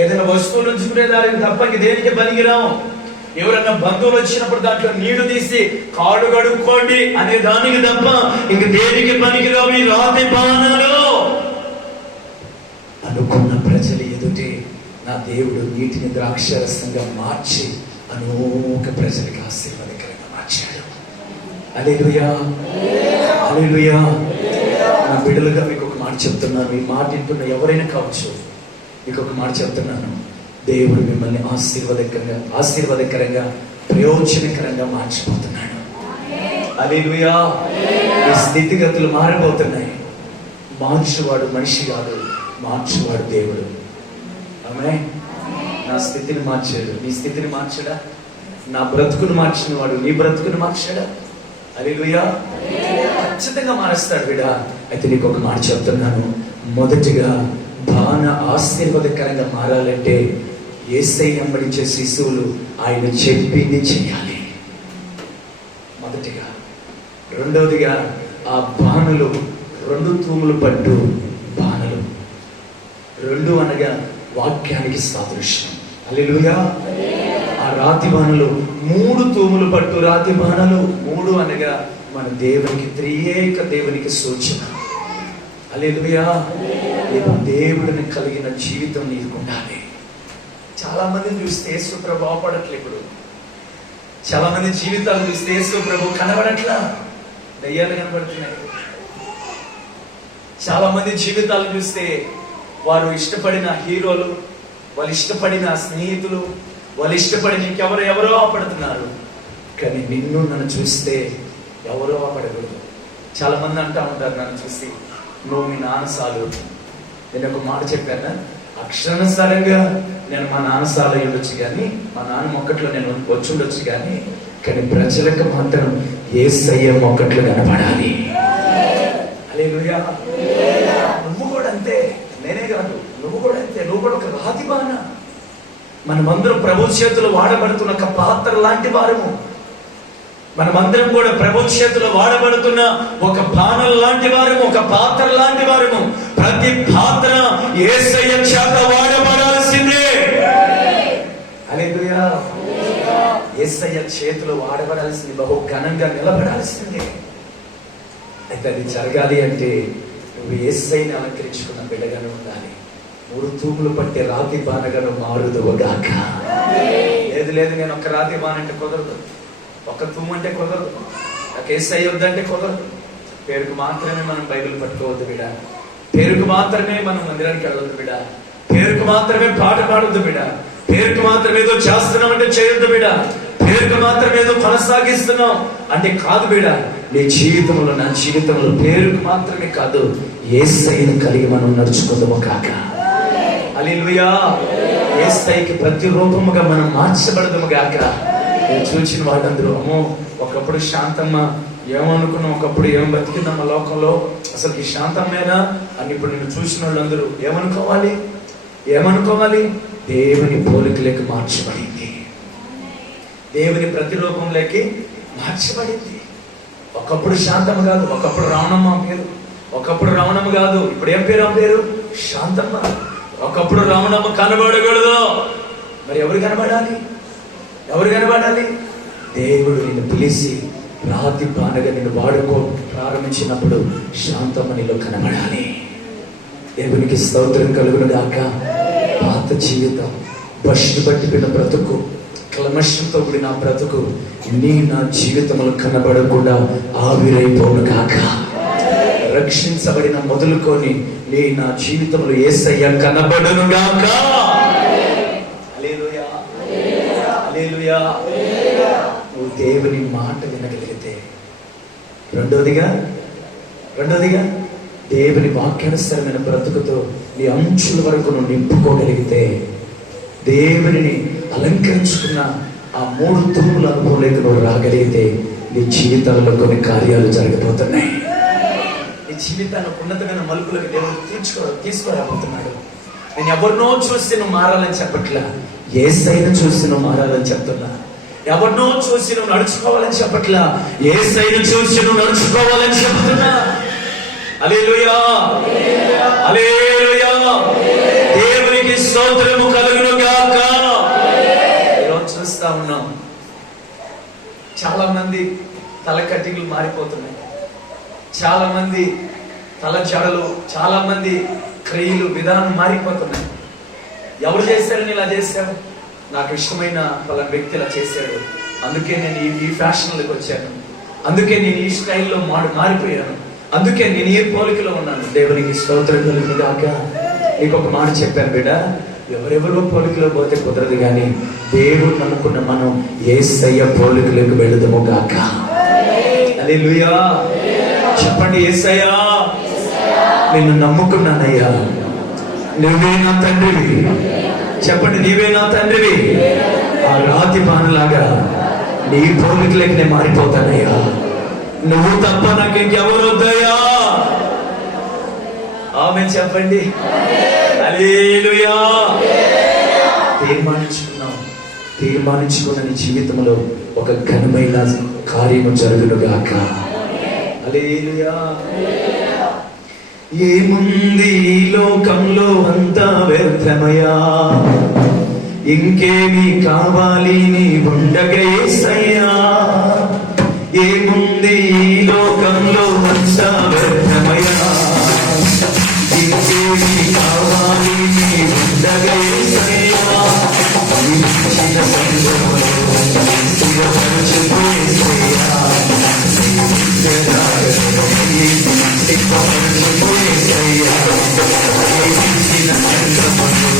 ఏదైనా వస్తువులు ఉంచుకునే దానికి తప్ప దేనికి పనికిరావు. ఎవరన్నా బంధువులు వచ్చినప్పుడు దాంట్లో నీళ్లు తీసి కాళ్ళు కడుక్కోండి అనే దానికి తప్ప ఇంక దేనికి పనికిరావు ఈ రాతి బాణాలు. అనుకున్న ప్రజలు ఎదుటే నా దేవుడు నీటిని ద్రాక్షరసంగా మార్చి అనేక ప్రజలకు ఆశీర్వాదకరంగా మార్చాడు. హల్లెలూయా. హల్లెలూయా. నా బిడ్డలుగా మీకు ఒక మాట చెప్తున్నాను. ఈ మాట వింటున్న ఎవరైనా కావచ్చు, మీకు ఒక మాట చెప్తున్నాను. దేవుడు మిమ్మల్ని ఆశీర్వాదకరంగా ప్రయోజనకరంగా మార్చిపోతున్నాడు. హల్లెలూయా. ఈ స్థితిగతులు మారిపోతున్నాయి. మార్చువాడు మనిషి కాదు, మార్చువాడు దేవుడు. ఆమేన్. నా స్థితిని మార్చాడు, నీ స్థితిని మార్చడా? నా బ్రతుకును మార్చిన వాడు నీ బ్రతుకును మార్చాడా? హల్లెలూయా. ఖచ్చితంగా మారుస్తాడు బిడ్డా. అయితే నీకు ఒక మాట చెప్తున్నాను. మొదటిగా బాణ ఆశీర్వాదకరంగా మారాలంటే యేసయ్య వెంబడించే శిశువులు ఆయన చెప్పింది చేయాలి మొదటిగా. రెండవదిగా ఆ బాణలు 2 తూములు పట్టు బాణలు. 2 అనగా వాక్యానికి సాదృశ్యం. హల్లెలూయా. ఆ రాతి బాణలు 3 తూములు పట్టు రాతి బాణలు. 3 అనగా మన దేవునికి, త్రియేక దేవునికి సూచన. హల్లెలూయా. దేవుడిని కలిగిన జీవితం నీకు ఉండాలి. చాలా మందిని చూస్తే యేసు ప్రభు బాగుపడట్లే. ఇప్పుడు చాలా మంది జీవితాలు చూస్తే యేసు ప్రభు కనబడట్లా, దయ్యాలు కనబడుతున్నాయి. చాలా మంది జీవితాలు చూస్తే వారు ఇష్టపడిన హీరోలు, వాళ్ళు ఇష్టపడిన స్నేహితులు, వాళ్ళు ఇష్టపడిన ఎవరో ఆపడుతున్నారు. కానీ నిన్ను నన్ను చూస్తే ఎవరో ఆపడకూడదు. చాలా మంది అంటా ఉంటారు నన్ను చూసి, నువ్వు మీ నాన్న సాలు. నేను ఒక మాట చెప్పాను, అక్షరానుసారంగా నేను మా నాన్న సాలు అయి ఉండొచ్చు, కానీ మా నాన్న మొక్కట్లో నేను వచ్చి ఉండొచ్చు, కానీ ప్రజలకు మాత్రం యేసయ్య మొక్కట్లు కనపడాలి. హల్లెలూయా. నువ్వు కూడా అంతే, నేనే కాదు, నువ్వు కూడా అంతే. నువ్వు కూడా ఒక రాతి బాణ. మనమందరం ప్రభు చేతులు వాడబడుతున్న ఒక పాత్ర లాంటి వారము. మనమందరం కూడా ప్రభు చేతులు వాడబడుతున్న ఒక బాణం లాంటి వారము, ఒక పాత్ర లాంటి వారము. ప్రతి పాత్ర యేసయ్య చేత వాడబడాల్సిందే. హల్లెలూయా. యేసయ్య చేతులు వాడబడాల్సింది, బహు ఘనంగా నిలబడాల్సిందే. అయితే అది జరగాలి అంటే నువ్వు యేసయ్యని అలంకరించుకున్న బిడ్డగానే ఉండాలి. 3 తూములు పట్టే రాతి బాణగాను మారుదువుగాక. లేదు నేను ఒక రాతి బాణ అంటే కుదరదు, ఒక తూము అంటే కుదరదు, ఒక యేసయ్య వద్దంటే కుదరదు. పేరుకు మాత్రమే మనం బైబిల్ పట్టుకోవద్దు బిడ్డ. పేరుకు మాత్రమే మనం మందిరానికి వెళ్ళొద్దు బిడ్డ. పేరుకు మాత్రమే పాట పాడొద్దు బిడ్డ. పేరుకు మాత్రమే ఏదో చేస్తున్నాం అంటే చేయొద్దు బిడ్డ. పేరుకు మాత్రమే ఏదో కొనసాగిస్తున్నాం అంటే కాదు బిడ్డ. నీ జీవితంలో, నా జీవితంలో పేరుకు మాత్రమే కాదు, యేసయ్యను కలిగి మనం నడుచుకుందాము కాక. హల్లెలూయా. యేసయ్యకి ప్రతిరూపముగా మనం మార్చబడదాము గాక. నేను చూసిన వాళ్ళందరూ, అమ్మో ఒకప్పుడు శాంతమ్మ ఏమనుకున్నాం, ఒకప్పుడు ఏం బతికిందమ్మ లోకంలో, అసలు ఈ శాంతమ్మేనా అని ఇప్పుడు నేను చూసిన వాళ్ళందరూ ఏమనుకోవాలి? దేవుని పోలికలోకి మార్చబడింది, దేవుని ప్రతిరూపంలోకి మార్చబడింది. ఒకప్పుడు శాంతమ్మ కాదు, ఒకప్పుడు రావణమ్మ పేరు, ఒకప్పుడు రావణమ్మ కాదు, ఇప్పుడు ఏం పేరు? ఆ పేరు శాంతమ్మ. ఒకప్పుడు రావణమ్మ కనబడకూడదు, మరి ఎవరు కనబడాలి? దేవుడు నిన్ను పిలిచి రాతి బాణగా నిన్ను వాడుకో ప్రారంభించినప్పుడు శాంతమ్మ నీలో కనబడాలి. దేవునికి స్తోత్రం కలుగును గాక. పాత జీవితం, బస్సు పట్టిపోయిన బ్రతుకు, క్లమషంతో కూడిన బ్రతుకు నా జీవితంలో కనబడకుండా ఆవిరైపోను గాక. రక్షించబడిన మొదలుకొని నా జీవితంలో యేసయ్య కనబడను గాక. హల్లెలూయా. హల్లెలూయా. నువ్వు దేవుని మాట వినగలిగితే, రెండోదిగా దేవుని వాక్యానుసారమైన బ్రతుకుతో నీ అంచుల వరకు నువ్వు నింపుకోగలిగితే, దేవుని అలంకరించుకున్న ఆ 3 తూముల అనుభవంలోకి నువ్వు రాగలిగితే, నీ జీవితాలలో కొన్ని కార్యాలు జరగబోతున్నాయి. నీ జీవితాన్ని ఉన్నతమైన మలుపులకు దేవుడు తీసుకురాబోతున్నాడు. నేను ఎవరినో చూసి నువ్వు మారాలని చెప్పట్లా, యేసయ్యను చూసి నువ్వు మారాలని చెప్తున్నా. ఎవరినో చూసి నువ్వు నడుచుకోవాలని చెప్పట్లా, యేసయ్యను చూసి నువ్వు నడుచుకోవాలని చెప్తున్నా. హల్లెలూయా. హల్లెలూయా. దేవునికి స్తోత్రము కలుగును గాక. ఈరోజు చూస్తా ఉన్నాం, చాలా మంది తల కటింగ్లు మారిపోతున్నాయి, చాలా మంది తల జడలు, చాలా మంది క్రియలు, విధానం మారిపోతున్నాయి. ఎవరు చేశారని ఇలా చేశారు? నాకు ఇష్టమైన పలానా వ్యక్తి ఇలా చేశాడు, అందుకే నేను ఈ ఫ్యాషన్లోకి వచ్చాను, అందుకే నేను ఈ స్టైల్లో మారిపోయాను, అందుకే నేను ఈ పోలికలో ఉన్నాను. దేవునికి స్తోత్రం కలుగును గాక. నీకు ఒక మాట చెప్పాను బిడ్డ, ఎవరెవరో పోలికలో పోతే కుదరదు, కానీ దేవుడు నమ్ముకున్న మనం యేసయ్య పోలికలకు వెళుదము గాక. హల్లెలూయా. చెప్పండి, యేసయ్యా నిన్ను నమ్ముకున్నానయ్యా, నువ్వే నా తండ్రివి. చెప్పండి, నీవే నా తండ్రివి. ఆ రాతి బాణలాగా నీ పోలికలకి నేను మారిపోతానయ్యా. నువ్వు తప్ప నాకు ఇంకెవరు వద్దయ్యా. ఆమె చెప్పండి. హల్లెలూయా. తీర్మానించుకున్న నీ జీవితంలో ఒక ఘనమైన కార్యము జరుగునుగాక. హల్లెలూయా. ఏముంది ఈ లోకంలో అంతా వ్యర్థమయా, ఇంకేమి కావాలి నీ ఉండగా యేసయ్యా. ఏముంది ఈ లోకంలో అంతా వ్యర్థమయా, ఇంకేమి కావాలి నీ ఉండగా యేసయ్యా. ఇచ్చిన సందర్భంలో స్థిరపరచుకో యేసయ్యా. స్థిరపరచుకో యేసయ్యా. ఇచ్చిన సందర్భంలో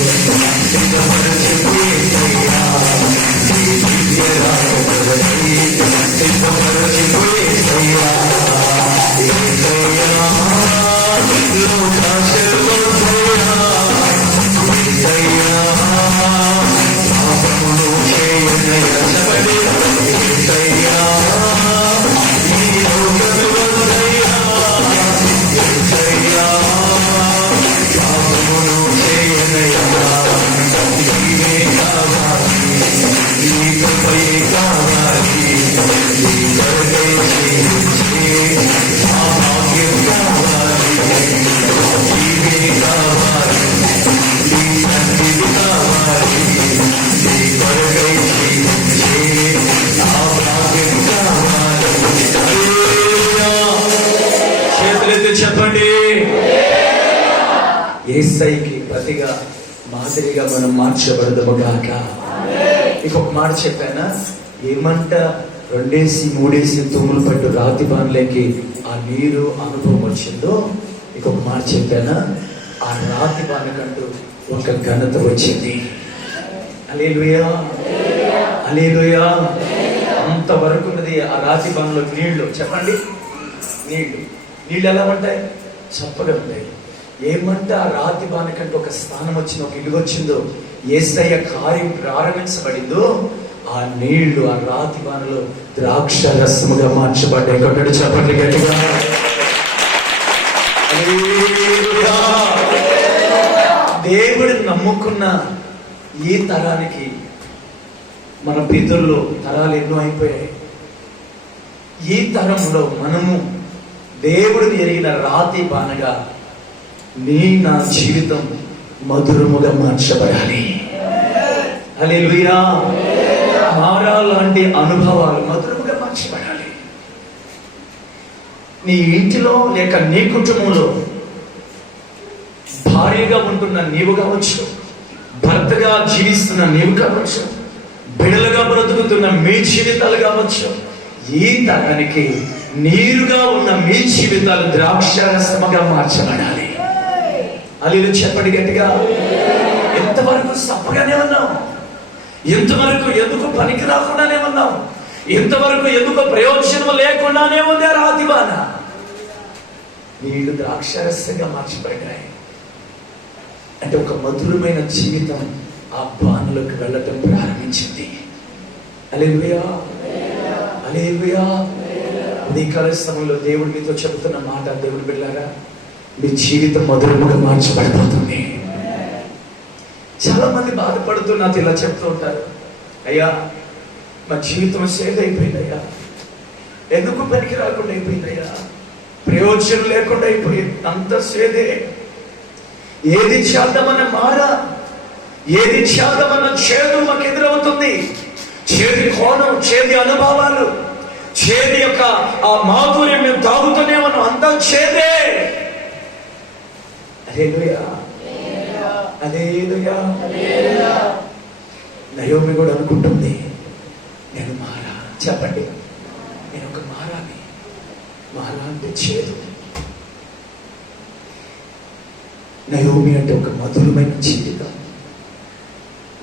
స్థిరపరచుకో యేసయ్యా. స్థిరపరచుకో యేసయ్యా. యేసయ్యా లోకాశలోదయా. యేసయ్యా పాపమును చేయనయ్యా. చెప్పండి, యేసయ్యా ఈ లోకములోదయా. యేసయ్యా పాపమును చేయనయ్యా. నీవే కావాలి, నీ కృపయే కావాలి, నీ కొరకే జీవించే ఆ భాగ్యం కావాలి. నీవే కావాలి, నీ సన్నిధి కావాలి, నీ కొరకై జీవించే ఆ భాగ్యం కావాలి. హల్లెలూయా. చేతులెత్తి చెప్పండి. యేసయ్యకి ప్రతిగా మాదిరిగా మనం మార్చబడదము గాక. ఇంకొక మాట చెప్పానా, ఏమంట 2-3 తూములు పట్టు రాతి బాణలోకి ఆ నీరు అనుభవం వచ్చిందో, ఇంకొక మాట చెప్పానా, ఆ రాతి బాణకంటూ ఒక ఘనత వచ్చింది. హల్లెలూయా. హల్లెలూయా. అంతవరకు ఉన్నది ఆ రాతి బాణలో నీళ్లు. చెప్పండి, నీళ్ళు ఎలా ఉంటాయి? చప్పగా ఉంటాయి. ఏమంటే ఆ రాతి బాణకంటే ఒక స్థానం వచ్చింది, ఒక ఇల్లు వచ్చిందో, యేసయ్య కార్యం ప్రారంభించబడిందో, ఆ నీళ్లు ఆ రాతి బాణలో ద్రాక్ష రసముగా మార్చబడ్డాయి. కొట్టడు చెప్పండి గట్టిగా. దేవుడు నమ్ముకున్న ఈ తరానికి, మన పితరులు తరాలు ఎన్నో అయిపోయాయి, ఈ తరంలో మనము దేవుడిని ఎరిగిన రాతి బాణగా నా జీవితం మధురముగా మార్చబడాలి. హల్లెలూయా. మారా లాంటి అనుభవాలు మధురముగా మార్చబడాలి. నీ ఇంటిలో లేక నీ కుటుంబంలో భార్యగా ఉంటున్న నీవు కావచ్చు, భర్తగా జీవిస్తున్న నీవు కావచ్చు, బిడలుగా బ్రతుకుతున్న మీ జీవితాలు కావచ్చు, ఈ తరానికి నీరుగా ఉన్న మీ జీవితాలు ద్రాక్షరసముగా మార్చబడాలి. అలీలు చెప్పండి గట్టిగా. ఎంతవరకు సప్పగానే ఉన్నాం? ఎంతవరకు ఎందుకు పనికి రాకుండానే ఉన్నాం? ఎంతవరకు ఎందుకు ప్రయోజనం లేకుండానే ఉంది ఆ రాతి బాణ? నీళ్లు ద్రాక్షరసంగా మార్చబడ్డాయి. అంటే ఒక మధురమైన జీవితం ఆ బాణలోకి వెళ్ళటం ప్రారంభించింది. హల్లెలూయా. హల్లెలూయా. ఈ కాల సమయంలో దేవుడు మీతో చెబుతున్న మాట, దేవుడు బిడ్డలారా, మీ జీవితం మధురముగా మార్చబడిపోతుంది. చాలా మంది బాధపడుతూ నాతో ఇలా చెప్తూ ఉంటారు, అయ్యా మా జీవితం సేద అయిపోయిందయ్యా, ఎందుకు పనికి రాకుండా అయిపోయిందయ్యా, ప్రయోజనం లేకుండా అయిపోయింది, అంత సేదే. ఏది చేద్దామన్న మారా, ఏది చేద్దామన్న చేదు మాకు ఎదురవుతుంది. చేది కోణం, చేది అనుభవాలు, చేది యొక్క ఆ మాధుర్యం మేము తాగుతూనే ఉన్నాం, అంతా చేదే. హల్లెలూయా. హల్లెలూయా. నయోమి కూడా అనుకుంటుంది, నేను మారా. చెప్పండి, నేను ఒక మారాని. మారా అంటే చేదు, నయోమి అంటే ఒక మధురమైన జీవితం.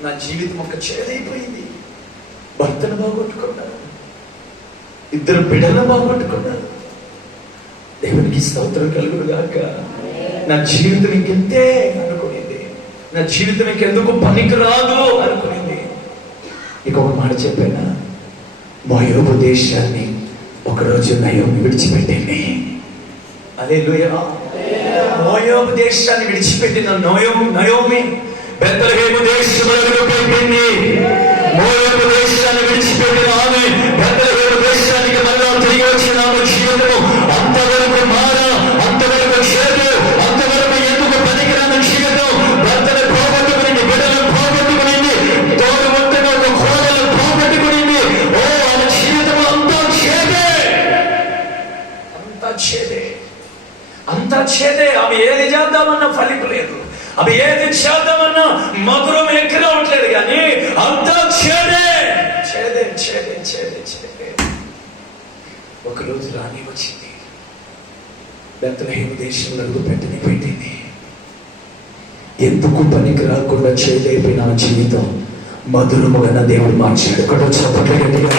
నా జీవితం ఒక చేదైపోయింది. భర్తను బాగొట్టుకున్నాను, 2 బిడ్డలను బాగొట్టుకున్నాను. దేవునికి స్తోత్రం కలుగును గాక. నా జీవితం ఇంకెంతే అనుకునేది, నా జీవితం ఇంకెందుకు పనికి రాదు అనుకునేది. ఇంకొక మాట చెప్పానా, మోయాబు దేశాన్ని ఒకరోజు నయోమి విడిచిపెట్టింది. హల్లెలూయా. మోయాబు దేశాన్ని విడిచిపెట్టిన నయోమి బెత్లెహేము దేశములో పెట్టింది. మోయాబు దేశాన్ని విడిచిపెట్టిన ఆమె బెత్లెహేము దేశానికి మళ్ళా తిరిగి వచ్చిన ఆమె జీవితము అంతవరకు అంతవరకు చేదు, అంతవరకు ఎందుకు పనికిరాని జీవితం. భర్తను పోగొట్టుకునింది, బిడ్డలను పోగొట్టుకునింది, తోడుబుట్టుగా ఒక కోడలను పోగొట్టుకునింది. ఓ ఆమె జీవితం అంతా చేదే, అంతా చేదే. ఆమె ఏది చేద్దామన్నా ఫలింపు లేదు, ఆమె ఏది చేద్దామన్నా మధురం ఎక్కడవట్లేదు, కానీ అంతా చేదే చేదే చేదే చేదే చేదే. ఒకరోజు రాణి వచ్చింది, బెత్లెహేము దేశంలో పెట్టింది. ఎందుకు పనికి రాకుండా చేదైపోయిన ఆ జీవితం మధురముగా నా దేవుడు మార్చాడు. ఇక్కడ చెప్పట్లే గట్టిగా.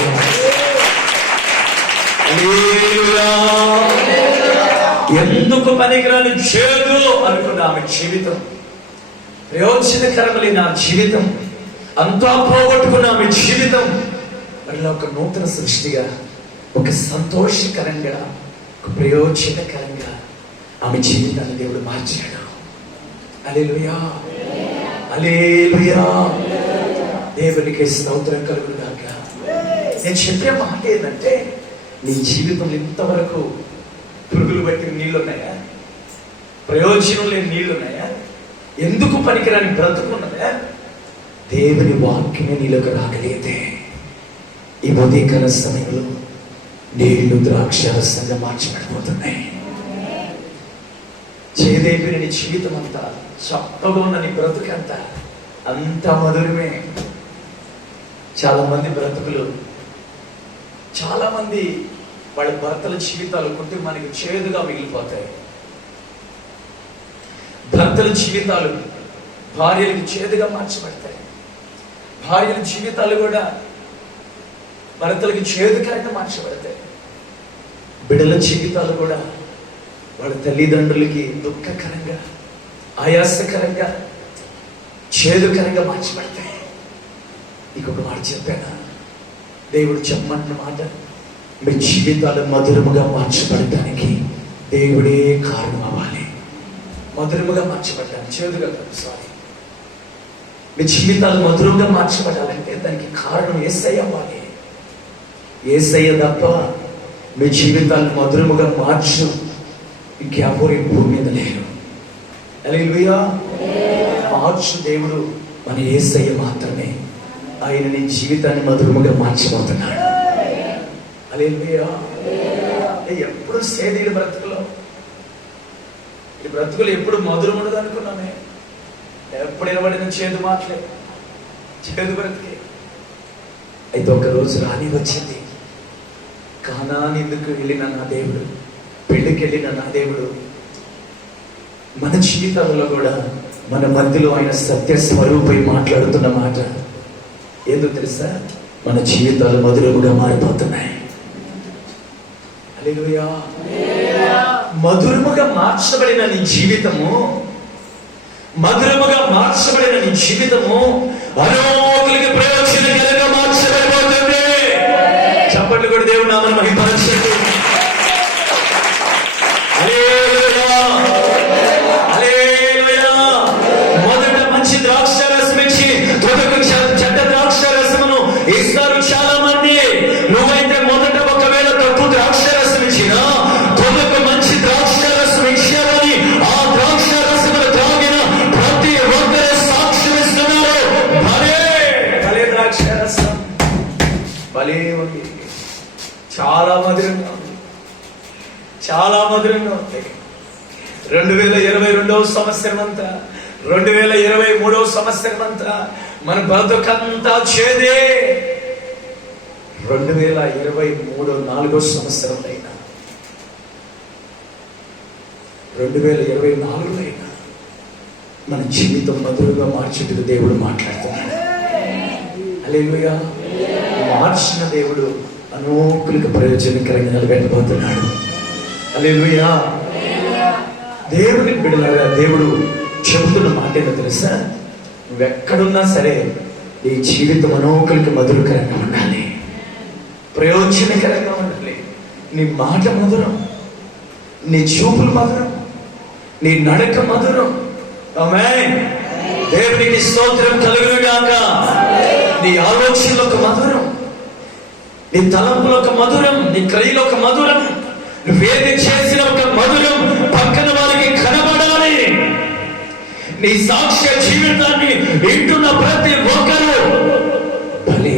ఎందుకు పనికిరాని చేదు అనుకున్న ఆమె జీవితం, ప్రయోజనకరం లేని ఆ జీవితం, అంతా పోగొట్టుకున్న ఆమె జీవితం మళ్ళీ ఒక నూతన సృష్టిగా, ఒక సంతోషకరంగా, ఒక ప్రయోజనకరంగా ఆమె జీవితాన్ని దేవుడు మార్చాడు. హల్లెలూయా, హల్లెలూయా. దేవునికి స్తోత్రం కలుగును గాక. నేను చెప్పే మాట ఏంటంటే, నీ జీవితంలో ఇంతవరకు పురుగులు బట్టి నీళ్ళు ఉన్నాయా? ప్రయోజనం లేని నీళ్ళు ఉన్నాయా? ఎందుకు పనికిరాని బ్రతుకున్నదా? దేవుని వాక్యమే నీలోకి రాగలేదే ఈ ఉదయకాల సమయంలో నీళ్లు ద్రాక్షరసంగా మార్చబడిపోతున్నాయి. చేదైపోయిన నీ జీవితం అంతా, చప్పగా ఉన్న నీ బ్రతుకంతా అంతా మధురమే. చాలా మంది బ్రతుకులు, చాలా మంది వాళ్ళ భర్తల జీవితాలు కుటుంబానికి చేదుగా మిగిలిపోతాయి. భర్తల జీవితాలు భార్యలకు చేదుగా మార్చబడతాయి. భార్యల జీవితాలు కూడా భర్తలకి చేదుకరంగా మార్చబడతాయి. బిడ్డల జీవితాలు కూడా వాళ్ళ తల్లిదండ్రులకి దుఃఖకరంగా, ఆయాసకరంగా, చేదుకరంగా మార్చబడతాయి. ఇంకొక మాట చెప్పాను, దేవుడు చెప్పమంటున్న మాట, మీ జీవితాలు మధురముగా మార్చబడటానికి దేవుడే కారణం అవ్వాలి. మధురముగా మార్చబడ్డాను, చేదుగా కాదు. సారీ, మీ జీవితాలు మధురంగా మార్చబడాలంటే దానికి కారణం యేసయ్య అవ్వాలి. యేసయ్య తప్ప మీ జీవితాలను మధురముగా మార్చు ఇంకెవరు ఈ భూమి మీద లేరు. హల్లెలూయా. మార్చు దేవుడు మన యేసయ్య మాత్రమే. ఆయన నీ జీవితాన్ని మధురముగా మార్చిపోతున్నాడు. హల్లెలూయా. ఎప్పుడు సేదీల బ్రతుకులో, ఈ బ్రతుకులు ఎప్పుడు మధురం ఉండదు అనుకున్నామే. ఎప్పుడు నిలబడిన చేదు మాటలే, చేదు బ్రతికే. అయితే ఒక రోజు రాణి వచ్చింది. కానాని ఎందుకు వెళ్ళిన నా దేవుడు, పెళ్ళికి వెళ్ళిన నా దేవుడు మన జీవితాలలో కూడా మన మధ్యలో ఆయన సత్య స్వరూపై మాట్లాడుతున్న మాట ఏదో తెలుసా? మన జీవితాలు మధురముగా మారిపోతున్నాయి. హల్లెలూయా. మధురముగా మార్చబడిన నీ జీవితము, మధురముగా మార్చబడిన నీ జీవితము అనేకులకి ప్రయోజనకరంగా మార్చబడిపోతుంది. చప్పట్లు కూడా దేవుడు నామమున మహిమపరచండి. హల్లెలూయా, హల్లెలూయా. మొదట మంచి ద్రాక్ష రసం ఇచ్చి తుదకు చెడ్డ ద్రాక్ష రసమును ఇస్తారు చాలా మంది. నువ్వైతే మొదట ఒకవేళ తప్పు ద్రాక్ష రసం ఇచ్చినా తుదకు మంచి ద్రాక్ష రసం ఇచ్చారని ఆ ద్రాక్ష రసమును త్రాగిన ప్రతి ఒక్కరు సాక్ష్యం ఇస్తున్నారు. భలే ద్రాక్ష రసం భలే ఉంది, చాలా మధురంగా ఉంది, చాలా మధురంగా ఉంది. 2022వ సంవత్సరం అంతా, 2023వ సంవత్సరం అంతా మన బ్రతుకంతా చేదే. 2023-4వ సంవత్సరం అయినా, 2024 అయినా మన జీవితం మధురంగా మార్చేందుకు దేవుడు మాట్లాడుతున్నాడు. హల్లెలూయా. మార్చిన దేవుడు అనేకులకు ప్రయోజనకరంగా నిలబెట్టబోతున్నాడు. హల్లెలూయా. దేవుని బిడ్డలారా, దేవుడు చెబుతున్న మాట ఏంటో తెలుసా? నువ్వెక్కడున్నా సరే నీ జీవితం అనేకులకి మధురకరంగా ఉండాలి, ప్రయోజనకరంగా ఉండాలి. నీ మాట మధురం, నీ చూపులు మధురం, నీ నడక మధురం. ఆమేన్. దేవునికి స్తోత్రం కలుగును గాక. నీ ఆలోచనలో ఒక మధురం, నీ తలంపులో ఒక మధురం, నీ క్రియలో ఒక మధురం, నువ్వేది చేసిన ఒక మధురం పక్కన వారికి కనబడాలి. నీ సాక్ష్య జీవితాన్ని వింటున్న ప్రతి ఒక్కరూ భలే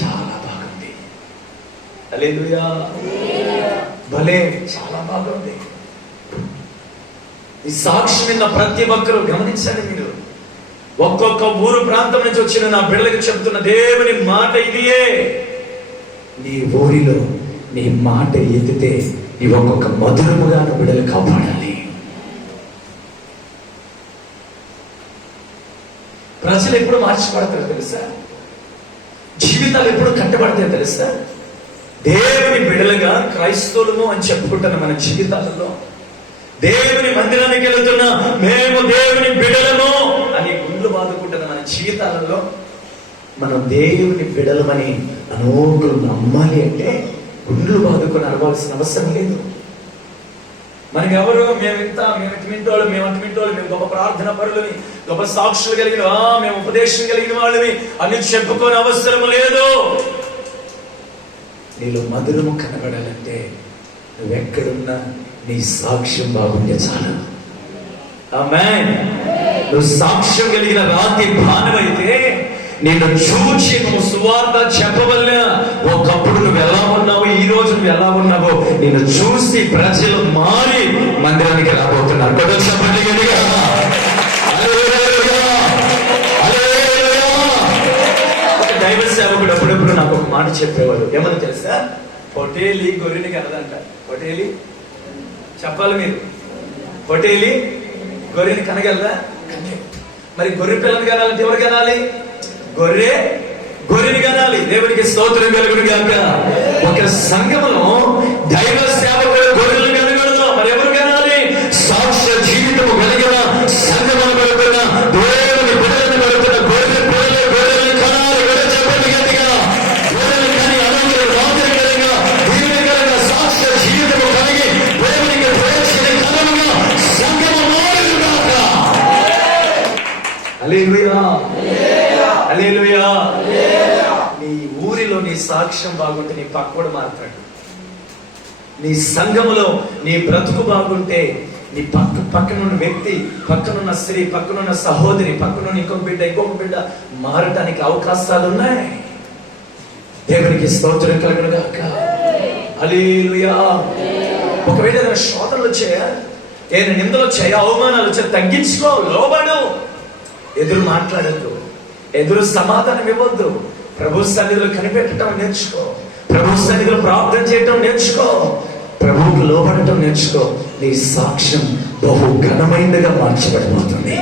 చాలా బాగుంది, హల్లెలూయా, భలే చాలా బాగుంది. ఈ సాక్షి విన్న ప్రతి ఒక్కరూ గమనించండి. మీరు ఒక్కొక్క ఊరు ప్రాంతం నుంచి వచ్చిన నా బిడ్డలకు చెప్తున్న దేవుని మాట ఇదియే. నీ ఊరిలో నీ మాట ఎత్తితే నీ ఒక్కొక్క మధురముగా నా బిడ్డలు కాపాడాలి. ప్రజలు ఎప్పుడు మార్చబడతారో తెలుసా? జీవితాలు ఎప్పుడు కట్టబడతాయో తెలుసా? దేవుని బిడ్డలుగా క్రైస్తవులము అని చెప్పుకుంటున్న మన జీవితాలలో, దేవుని మందిరానికి వెళుతున్నా మేము దేవుని బిడ్డలము అని గుండ్లు బాదుకుంటున్న మన జీవితాలలో మనం దేవుని బిడ్డలమని అనేకులు నమ్మాలి అంటే గుండ్లు బాదుకొని అరవాల్సిన అవసరం లేదు. మనకి ఎవరు మేము ఇటుమింటోళ్ళు, మేము అటుమింటోళ్ళు, మేము గొప్ప ప్రార్థన పరులని, గొప్ప సాక్షులు కలిగిన, మేము ఉపదేశం కలిగిన వాళ్ళని అన్ని చెప్పుకోని అవసరం లేదు. నీలో మధురము కనబడాలంటే నువ్వెక్కడున్నా నీ సాక్ష్యం బాగుంటే చాలు. ఆమేన్. నువ్వు సాక్ష్యం కలిగిన రాతి బాణమైతే నిన్ను చూచి నువ్వు సువార్త చెప్పవల్ల. ఒకప్పుడు నువ్వు ఎలా ఉన్నావు, ఈ రోజు నువ్వు ఎలా ఉన్నావో నిన్ను చూసి ప్రజలు మారి మందిరానికి రాబోతున్నారు. దైవ సేవకుడు అప్పుడప్పుడు నాకు ఒక మాట చెప్పేవాడు. ఏమని తెలుసా? పొటేలి గొర్రెని కనదంట. పొటేలి చెప్పాలి మీరు. పొటేలి గొర్రెని కనగలదా? మరి గొర్రె పిల్లని కనాలంటే ఎవరు కనాలి? గొర్రెని కనాలి. దేవునికి స్తోత్రం కలుగును గాక. ఒక సంఘములో దైవ సేవకుడు గొర్రెలు కనగలదు. మరి ఎవరు కనాలి? సాక్ష్య జీవితము కలిగిన సంఘమును కలుగుతున్న దేవుని బిడ్డలను కలుగుతున్న గొర్రెలు కనాలి. గొర్రె చెప్పండి గట్టిగా. గొర్రెలు కని అనుకుని రాత్రికరంగా దీనికరంగా సాక్ష్య జీవితము కలిగి దేవునికి ప్రయోజనకరముగా సంఘము మారును గాక. హల్లెలూయా, హల్లెలూయా. నీ ఊరిలో నీ సాక్ష్యం బాగుంటే నీ పక్కడు మారుతాడు. నీ సంఘములో నీ బ్రతుకు బాగుంటే నీ పక్కనున్న వ్యక్తి, పక్కనున్న స్త్రీ, పక్కనున్న సహోదరి, పక్కనున్న ఇంకొక బిడ్డ మారటానికి అవకాశాలు ఉన్నాయి. దేవునికి స్తోత్రం కలుగును గాక. హల్లెలూయా. ఒకవేళ ఏదైనా శోధనలు వచ్చాయా, ఏదైనా నిందలు వచ్చాయా, అవమానాలు వచ్చాయా, తగ్గించుకో, లోబడు. ఎదురు మాట్లాడద్దు, ఎదురు సమాధానం ఇవ్వద్దు. ప్రభు సన్నిధిలో కనిపెట్టడం నేర్చుకో, ప్రభు సన్నిధిలో ప్రార్థన చేయటం నేర్చుకో, ప్రభువుకు లోబడటం నేర్చుకో. నీ సాక్ష్యం బహు ఘనమైనదిగా మార్చబడిపోతుంది.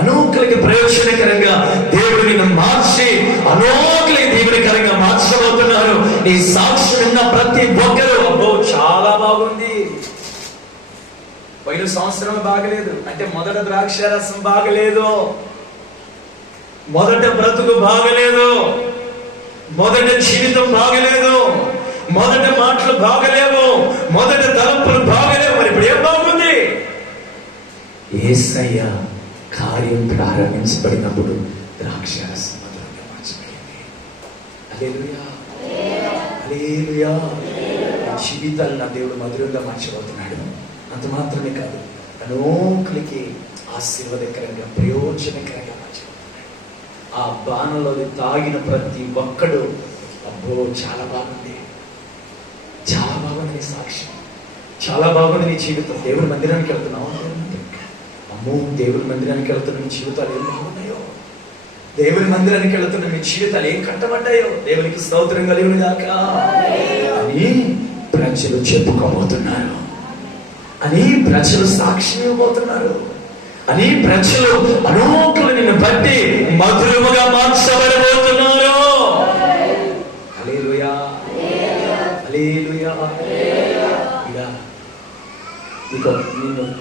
అనేకులకి ప్రయోజనకరంగా దేవుడు నిన్ను మార్చి అనేకులకి దీవెనకరంగా మార్చబోతున్నారు. నీ సాక్ష్యం విన్న ప్రతి ఒక్కరు అబ్బో చాలా బాగుంది, పోయిన సంవత్సరం బాగలేదు అంటే మొదట ద్రాక్షారసం బాగలేదు, మొదట బ్రతుకు బాగలేదు, మొదట జీవితం బాగలేదు, మొదట మాటలు బాగలేవు, మొదట తలంపులు బాగలేవు. మరి ఇప్పుడు ఏం బాగుంది? యేసయ్య కార్యం ప్రారంభించబడినప్పుడు ద్రాక్షారసం మధురంగా మార్చబడింది. హల్లెలూయా, హల్లెలూయా. జీవితాలు నా దేవుడు మధురంగా మార్చబోతున్నాడు. అంత మాత్రమే కాదు, అనేకులకి ఆశీర్వాదకరంగా ప్రయోజనకరంగా మార్చబోతున్నాడు. ఆ బాణంలో తాగిన ప్రతి ఒక్కడు అబ్బో చాలా బాగుంది, చాలా బాగుంది నీ సాక్ష్యం, చాలా బాగుంది నీ జీవితం. దేవుని మందిరానికి వెళ్తున్నావు, అమ్మో దేవుని మందిరానికి వెళ్తున్న మీ జీవితాలు ఏం బాగున్నాయో, దేవుని మందిరానికి వెళ్తున్న మీ జీవితాలు ఏం కట్టబడ్డాయో. దేవునికి స్తోత్రం కలుగును గాక అని ప్రజలు చెప్పుకోబోతున్నారు, అని ప్రజలు సాక్ష్యం ఇవ్వబోతున్నారు, అని ప్రజలు అనేకులు నిన్ను బట్టి మధురముగా మార్చబడబోతున్నారు.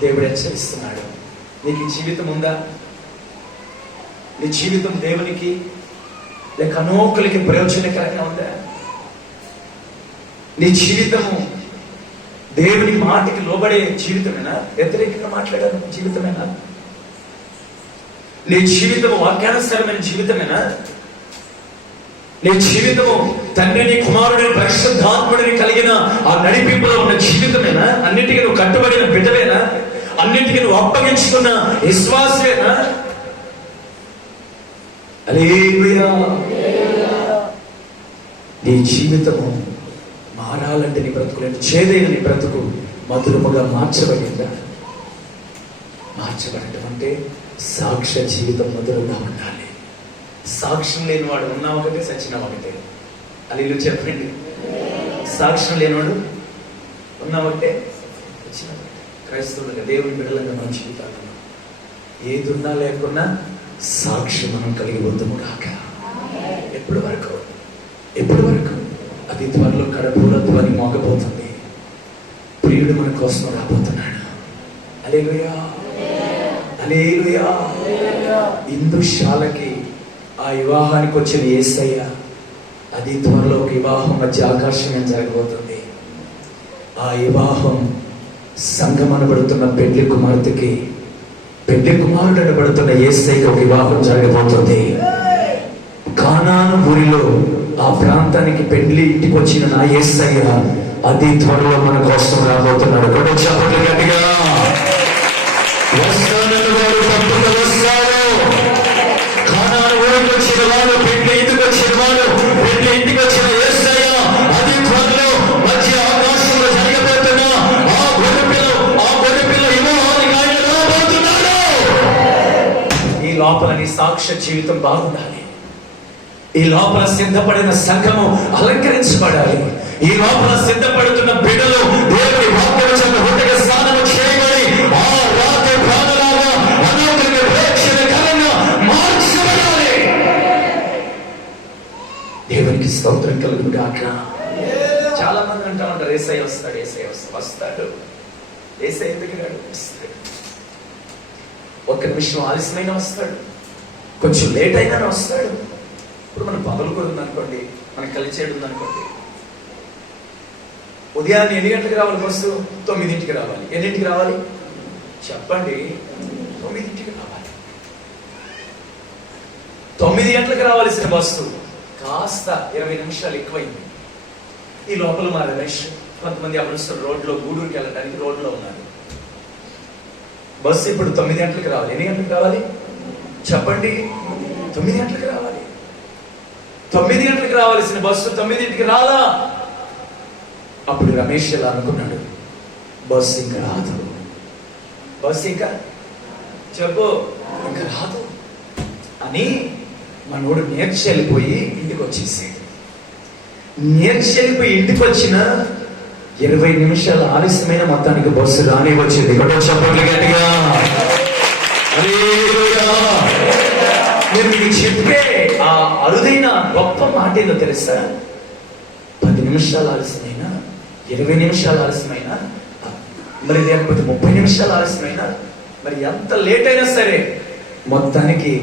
దేవుడు హెచ్చరిస్తున్నాడు. నీకు ఈ జీవితం ఉందా? నీ జీవితం దేవునికి లేక అనేకులకి ప్రయోజనకరంగా ఉందా? నీ జీవితము దేవుని మాటకి లోబడే జీవితమేనా? వ్యతిరేకంగా మాట్లాడే జీవితమేనా? నీ జీవితము వాక్యానుసారమైన జీవితమేనా? నీ జీవితము తండ్రిని, కుమారుడిని, పరిశుద్ధాత్ముడిని కలిగిన ఆ నడిపింపులో ఉన్న జీవితమేనా? అన్నిటికీ నువ్వు కట్టుబడిన బిడ్డవేనా? అన్నిటికీ నువ్వు అప్పగించుకున్న విశ్వాసమేనా? హల్లెలూయా. నీ జీవితము మారాలంటే నీ బ్రతుకులేంటి? చేదైన నీ బ్రతుకు మధురముగా మార్చబడిందా? మార్చబడటం అంటే సాక్ష్య జీవితం మధురంగా ఉండాలి. సాక్ష్యం లేనివాడు ఉన్నా ఒకటే, చచ్చినా ఒకటే. హల్లెలూయా చెప్పండి. సాక్ష్యం లేనివాడు ఉన్నా ఒకటే, చచ్చినా ఒకటే. క్రైస్తవులుగా, దేవుని బిడ్డలుగా మన జీవితాలను ఏది ఉన్నా లేకున్నా సాక్ష్యం మనం కలిగి వద్దుము కాక. ఎప్పటి వరకు? అది త్వరలో కడపూరద్దు అని మోగబోతుంది. ప్రియుడు మన కోసం రాబోతున్నాడు. హల్లెలూయా, హల్లెలూయా. ఇందుశాలకి ఆ వివాహానికి వచ్చిన యేసయ్య, అది త్వరలో ఒక వివాహం మధ్య ఆకర్షణ జరగబోతుంది. ఆ వివాహం సంఘం అనబడుతున్న పెళ్లి కుమార్తెకి, పెళ్లి కుమారుడు అనబడుతున్న యేసయ్యకి ఒక వివాహం జరగబోతుంది. కానాను ఊరిలో ఆ ప్రాంతానికి పెళ్లి ఇంటికి వచ్చిన నా యేసయ్య, అది త్వరలో మన కోసం రాబోతున్నాడు. కూడా చెప్పండి గట్టిగా. వస్తానని వారు తప్పక వస్తారు. కానాను ఊరికి వచ్చిన వారు, పెళ్లి ఇంటికి వచ్చిన వారు, పెళ్లి ఇంటికి వచ్చిన యేసయ్య, అది త్వరలో మధ్య ఆకాశంలో జరగబోతున్న ఆ గొర్రెపిల్ల వివాహానికి ఆయన రాబోతున్నాడు. ఈ లోపల నీ సాక్ష్య జీవితం బాగుండాలి. ఈ లోపల సిద్ధపడిన సంఘము అలంకరించబడాలి. ఈ లోపల సిద్ధపడుతున్న బిడ్డలు దేవుని వాక్యం హృదయ స్నానము చేయబడి ఆ రాత్రి ప్రాణలాగా అనేకులకు ప్రేక్షణకరంగా మార్చబడాలి. దేవునికి స్తోత్రం కలుగును గాక. చాలా మంది అంటా ఉంటారు, యేసయ్య వస్తాడు, యేసయ్య వస్తాడు. యేసయ్య ఎందుకు రాడు? వస్తాడు. ఒక్క నిమిషం ఆలస్యమైన వస్తాడు, కొంచెం లేట్ అయినా వస్తాడు. ఇప్పుడు మనం పగలుకొని ఉందనుకోండి, మనకు కలిసేడు ఉందనుకోండి, ఉదయాన్నే ఎన్ని గంటలకు రావాలి బస్సు? 9ంటికి రావాలి. ఎన్నింటికి రావాలి చెప్పండి? 9ంటికి రావాలి. 9 గంటలకు రావాల్సిన బస్సు కాస్త 20 నిమిషాలు ఎక్కువైంది. ఈ లోపల మా రమేష్, కొంతమంది అప్పుడు రోడ్లో గూడూరుకి వెళ్ళడానికి రోడ్లో ఉన్నారు. బస్సు ఇప్పుడు 9 గంటలకు రావాలి. ఎన్ని గంటలకు రావాలి చెప్పండి? 9 గంటలకు రావాలి. 9 గంటలకు రావాల్సిన బస్సు 9ంటికి రాలా. అప్పుడు రమేష్ ఎలా అనుకున్నాడు, బస్సు ఇంకా రాదు, బస్సు ఇంకా చెప్పు ఇంకా రాదు అని మనోడు నేర్చెళ్ళిపోయి ఇంటికి వచ్చేసి, నేర్చెళ్ళిపోయి ఇంటికి వచ్చిన 20 నిమిషాల ఆలస్యమైన మొత్తానికి బస్సు రాని వచ్చింది. ఇక్కడ చెప్పండి గట్టిగా. నేను మీకు చెప్పే ఆ అరుదైన గొప్ప మాట ఏదో తెలుసా? 10 నిమిషాలు ఆలస్యమైన, 20 నిమిషాలు ఆలస్యమైన, మరి లేకపోతే 30 నిమిషాలు ఆలస్యమైన, మరి ఎంత లేట్ అయినా సరే మొత్తానికి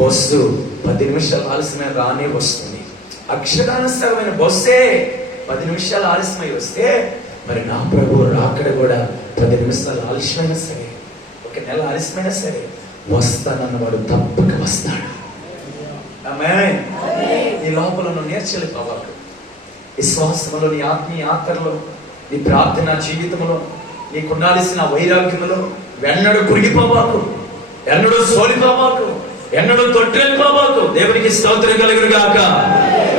బస్సు 10 నిమిషాలు ఆలస్యమైన రానే వస్తుంది. అక్షరానుసారమైన బస్సే 10 నిమిషాలు ఆలస్యమై వస్తే, మరి నా ప్రభు రాకడ కూడా 10 నిమిషాలు ఆలస్యమైనా సరే, 1 నెల ఆలస్యమైనా సరే వస్తానన్నవాడు తప్పక వస్తాడు. ఆమేన్. నీ లోపల నువ్వు నేర్చెళ్ళిపోవాలి. విశ్వాసంలో, నీ ఆత్మీయ యాత్రలో, నీ ప్రార్థన జీవితంలో, నీకు ఉండాల్సిన వైరాగ్యములో ఎన్నడూ కురిగిపోవాకు, ఎన్నడూ సోలిపోవాకు, ఎన్నడూ తొట్టిల్లిపోవాకు. దేవునికి స్తోత్రం కలుగును గాక.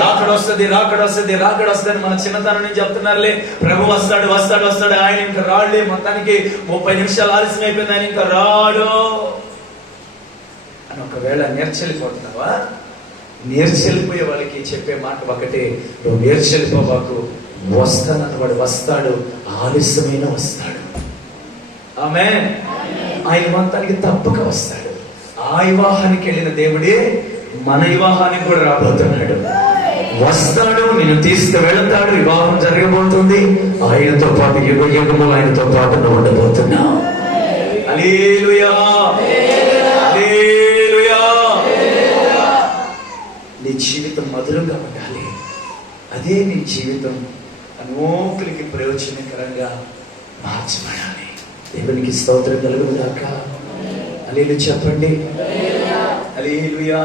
రాకడ వస్తుంది, రాకడ వస్తుంది, రాకడ వస్తుంది మన చిన్నతనం నుంచి చెప్తున్నారులే. ప్రభు వస్తాడు, వస్తాడు, వస్తాడు, ఆయన ఇంకా రాడులే. మొత్తానికి 30 నిమిషాలు ఆలస్యం అయిపోయింది, ఆయన ఇంకా రాడు అని ఒకవేళ నేర్చెళ్ళిపోతున్నావా? నేర్చెళ్ళిపోయే వాళ్ళకి చెప్పే మాట ఒకటే, నువ్వు నేర్చెళ్ళిపోవాకు, వస్తానన్నవాడు వస్తాడు, ఆలస్యమైన వస్తాడు. ఆమేన్. ఆయన మొత్తానికి తప్పక వస్తాడు. ఆ వివాహానికి వెళ్ళిన దేవుడే మన వివాహానికి కూడా రాబోతున్నాడు. వస్తాడు, నిన్ను తీసుకు వెళతాడు, వివాహం జరగబోతుంది. ఆయనతో పాటు యుగ యుగములు ఆయనతో పాటు నువ్వు ఉండబోతున్నావు. హల్లెలూయా, హల్లెలూయా. నీ జీవితం మధురంగా ఉండాలి. అదే నీ జీవితం అనేకులకి ప్రయోజనకరంగా మార్చబడాలి. దేవునికి స్తోత్రం కలుగుగాక. హల్లెలూయా చెప్పండి. హల్లెలూయా.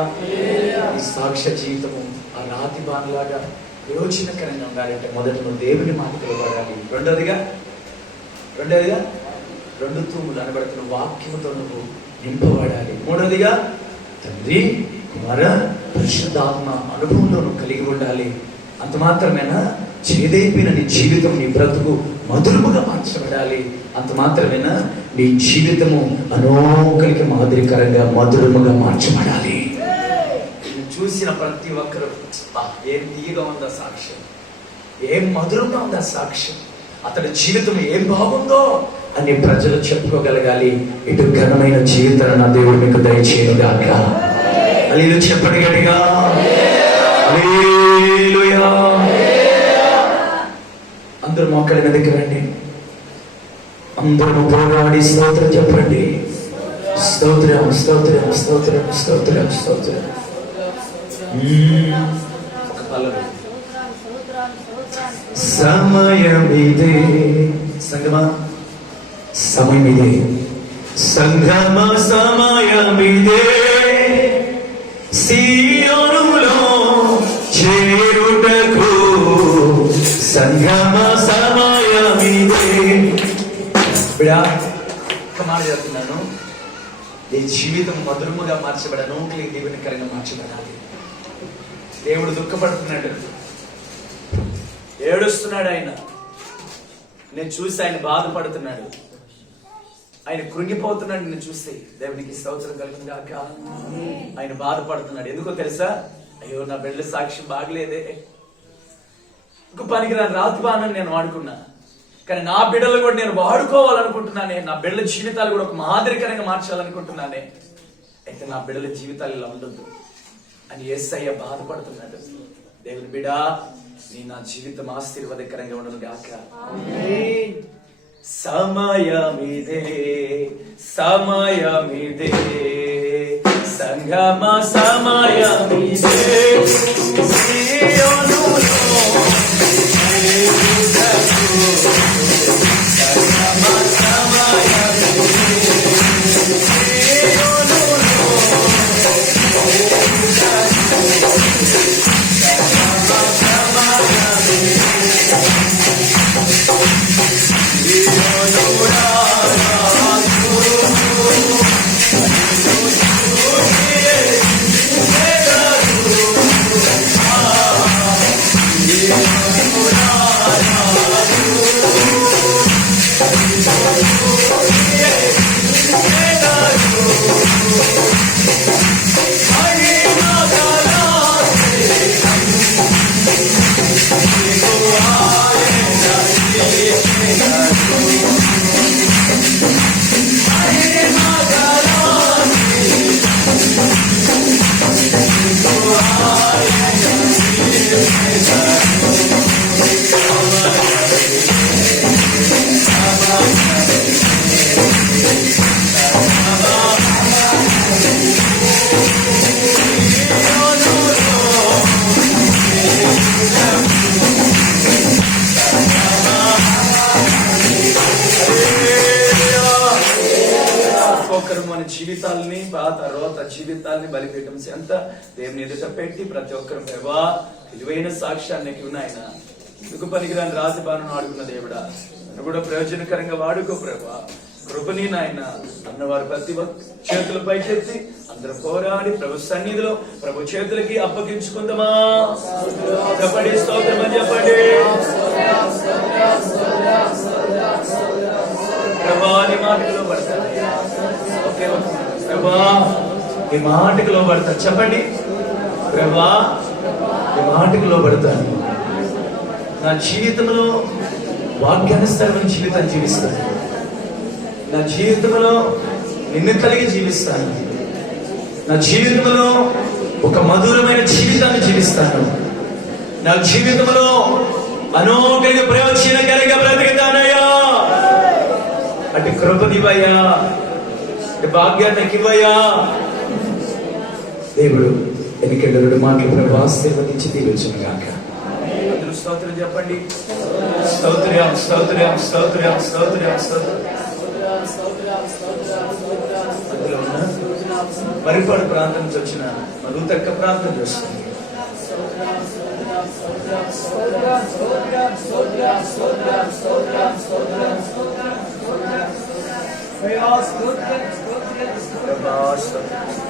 ఈ సాక్ష్య జీవితము ఆ రాతి బాణలాగా ప్రయోజనకరంగా ఉండాలంటే మొదట నువ్వు దేవుని మాటలు పడాలి. రెండోదిగా రెండు తూములు అనబడుతున్న వాక్యముతో నువ్వు నింపబడాలి. మూడోదిగా తండ్రి కుమార పరిశుద్ధాత్మ అనుభవంలో నువ్వు కలిగి ఉండాలి. అంత మాత్రమేనా? చేదైపోయిన నీ జీవితం, నీ బ్రతుకు మధురముగా మార్చబడాలి. అంత మాత్రమేనా? నీ జీవితము అనేకులకి మాదిరికరంగా మధురముగా మార్చబడాలి. చూసిన ప్రతి ఒక్కరు ఏం తీయగా ఉందా సాక్ష్యం, ఏం మధురంగా ఉందా సాక్ష్యం, అతడి జీవితం ఏం బాగుందో అని ప్రజలు చెప్పుకోగలగాలి. ఇటు ఘనమైన జీవితాన్ని నా దేవుడు మీకు దయచేయుగాక. హల్లెలూయా చెప్పండి గట్టిగా. హల్లెలూయా. అందరూ మోకాళ్ళ మీదకి రండి. అందరూ పోరాడి స్తోత్రం చెప్పండి. స్తోత్రం, స్తోత్రం, స్తోత్రం, స్తోత్రం, స్తోత్రం. సమయమిదే సంగమా, సమయమిదే సంగమ, సమయమిదే సీయోనులో చేరుటకు, సంగమ సమయమిదే. బిడా మాట చెప్తున్నాను, నీ జీవితం మధురముగా మార్చబడను, దీవెనకరంగా మార్చబడాలి. దేవుడు దుఃఖపడుతున్నాడు, ఏడుస్తున్నాడు. ఆయన నేను చూసి ఆయన బాధపడుతున్నాడు, ఆయన కృంగిపోతున్నాడు. నేను చూస్తే దేవునికి స్తోత్రం కలుగుగాక. ఆయన బాధపడుతున్నాడు. ఎందుకో తెలుసా? అయ్యో నా బిడ్డల సాక్ష్యం బాగలేదే, ఇంకో పనికిరాని రాతి బాణని నేను వాడుకున్నా, కానీ నా బిడ్డలు కూడా నేను వాడుకోవాలనుకుంటున్నానే. నా బిడ్డల జీవితాలు కూడా ఒక మాదిరికరంగా మార్చాలనుకుంటున్నానే. అయితే నా బిడ్డల జీవితాలు ఇలా ఉండొద్దు అని యేసయ్య బాధపడుతున్నాడు. దేవుని బిడ్డా, నీ నా జీవితం ఆశీర్వాదకరంగా ఉండను గాక. సమయమిదే, సమయమిదే సంగమ, సమయమిదే సీయోనులో జీవితాలని, తర్వాత జీవితాలని బలిపీఠం చెంత దేవుని ఎదుట పెట్టి ప్రతి ఒక్కరు ప్రభా విలువైన సాక్ష్యానికి ఉన్నాయన, ఎందుకు పనికిరాని రాతి బాణను ఆడుకున్న దేవుడా, నన్ను కూడా ప్రయోజనకరంగా వాడుకో ప్రభా. కృపని నాయన అన్నవారు ప్రతి చేతుల పైకెత్తి అందరూ పోరాడి ప్రభు సన్నిధిలో ప్రభు చేతులకి అప్పగించుకుందామా? చెప్పండి స్తోత్రం అని చెప్పండి. ప్రభా నీ మాటకు లోబడతాను, ప్రభా నీ మాటకు లోబడతాను. చెప్పండి ప్రభా నీ మాటకు లోబడతాను. నా జీవితంలో వాక్యానుసారమైన జీవితాన్ని జీవిస్తాను. నా జీవితంలో నిన్ను కలిగి జీవిస్తాను. నా జీవితంలో ఒక మధురమైన జీవితాన్ని జీవిస్తాను. నా జీవితంలో అనేకులకు ప్రయోజనకరంగా బ్రతుకుతానయ్యా. అటు కృపనివయ్యా. ఈ భాగ్యాన్ని నాకు ఇవ్వయ్యా. దేవుడు ఎన్నికెళ్ళరుడు మాటలు ప్రభు ఆశీర్వదించి దీవించును గాక. అందరూ స్తోత్రం చెప్పండి. స్తోత్రం స్తోత్రం స్తోత్రం స్తోత్రం స్తోత్రం. అందులో ఉన్న పరిపాడు ప్రాంతం నుంచి వచ్చిన మరుతక్క ప్రార్థన చేస్తుంది. ప్రభా స్తోత్రం.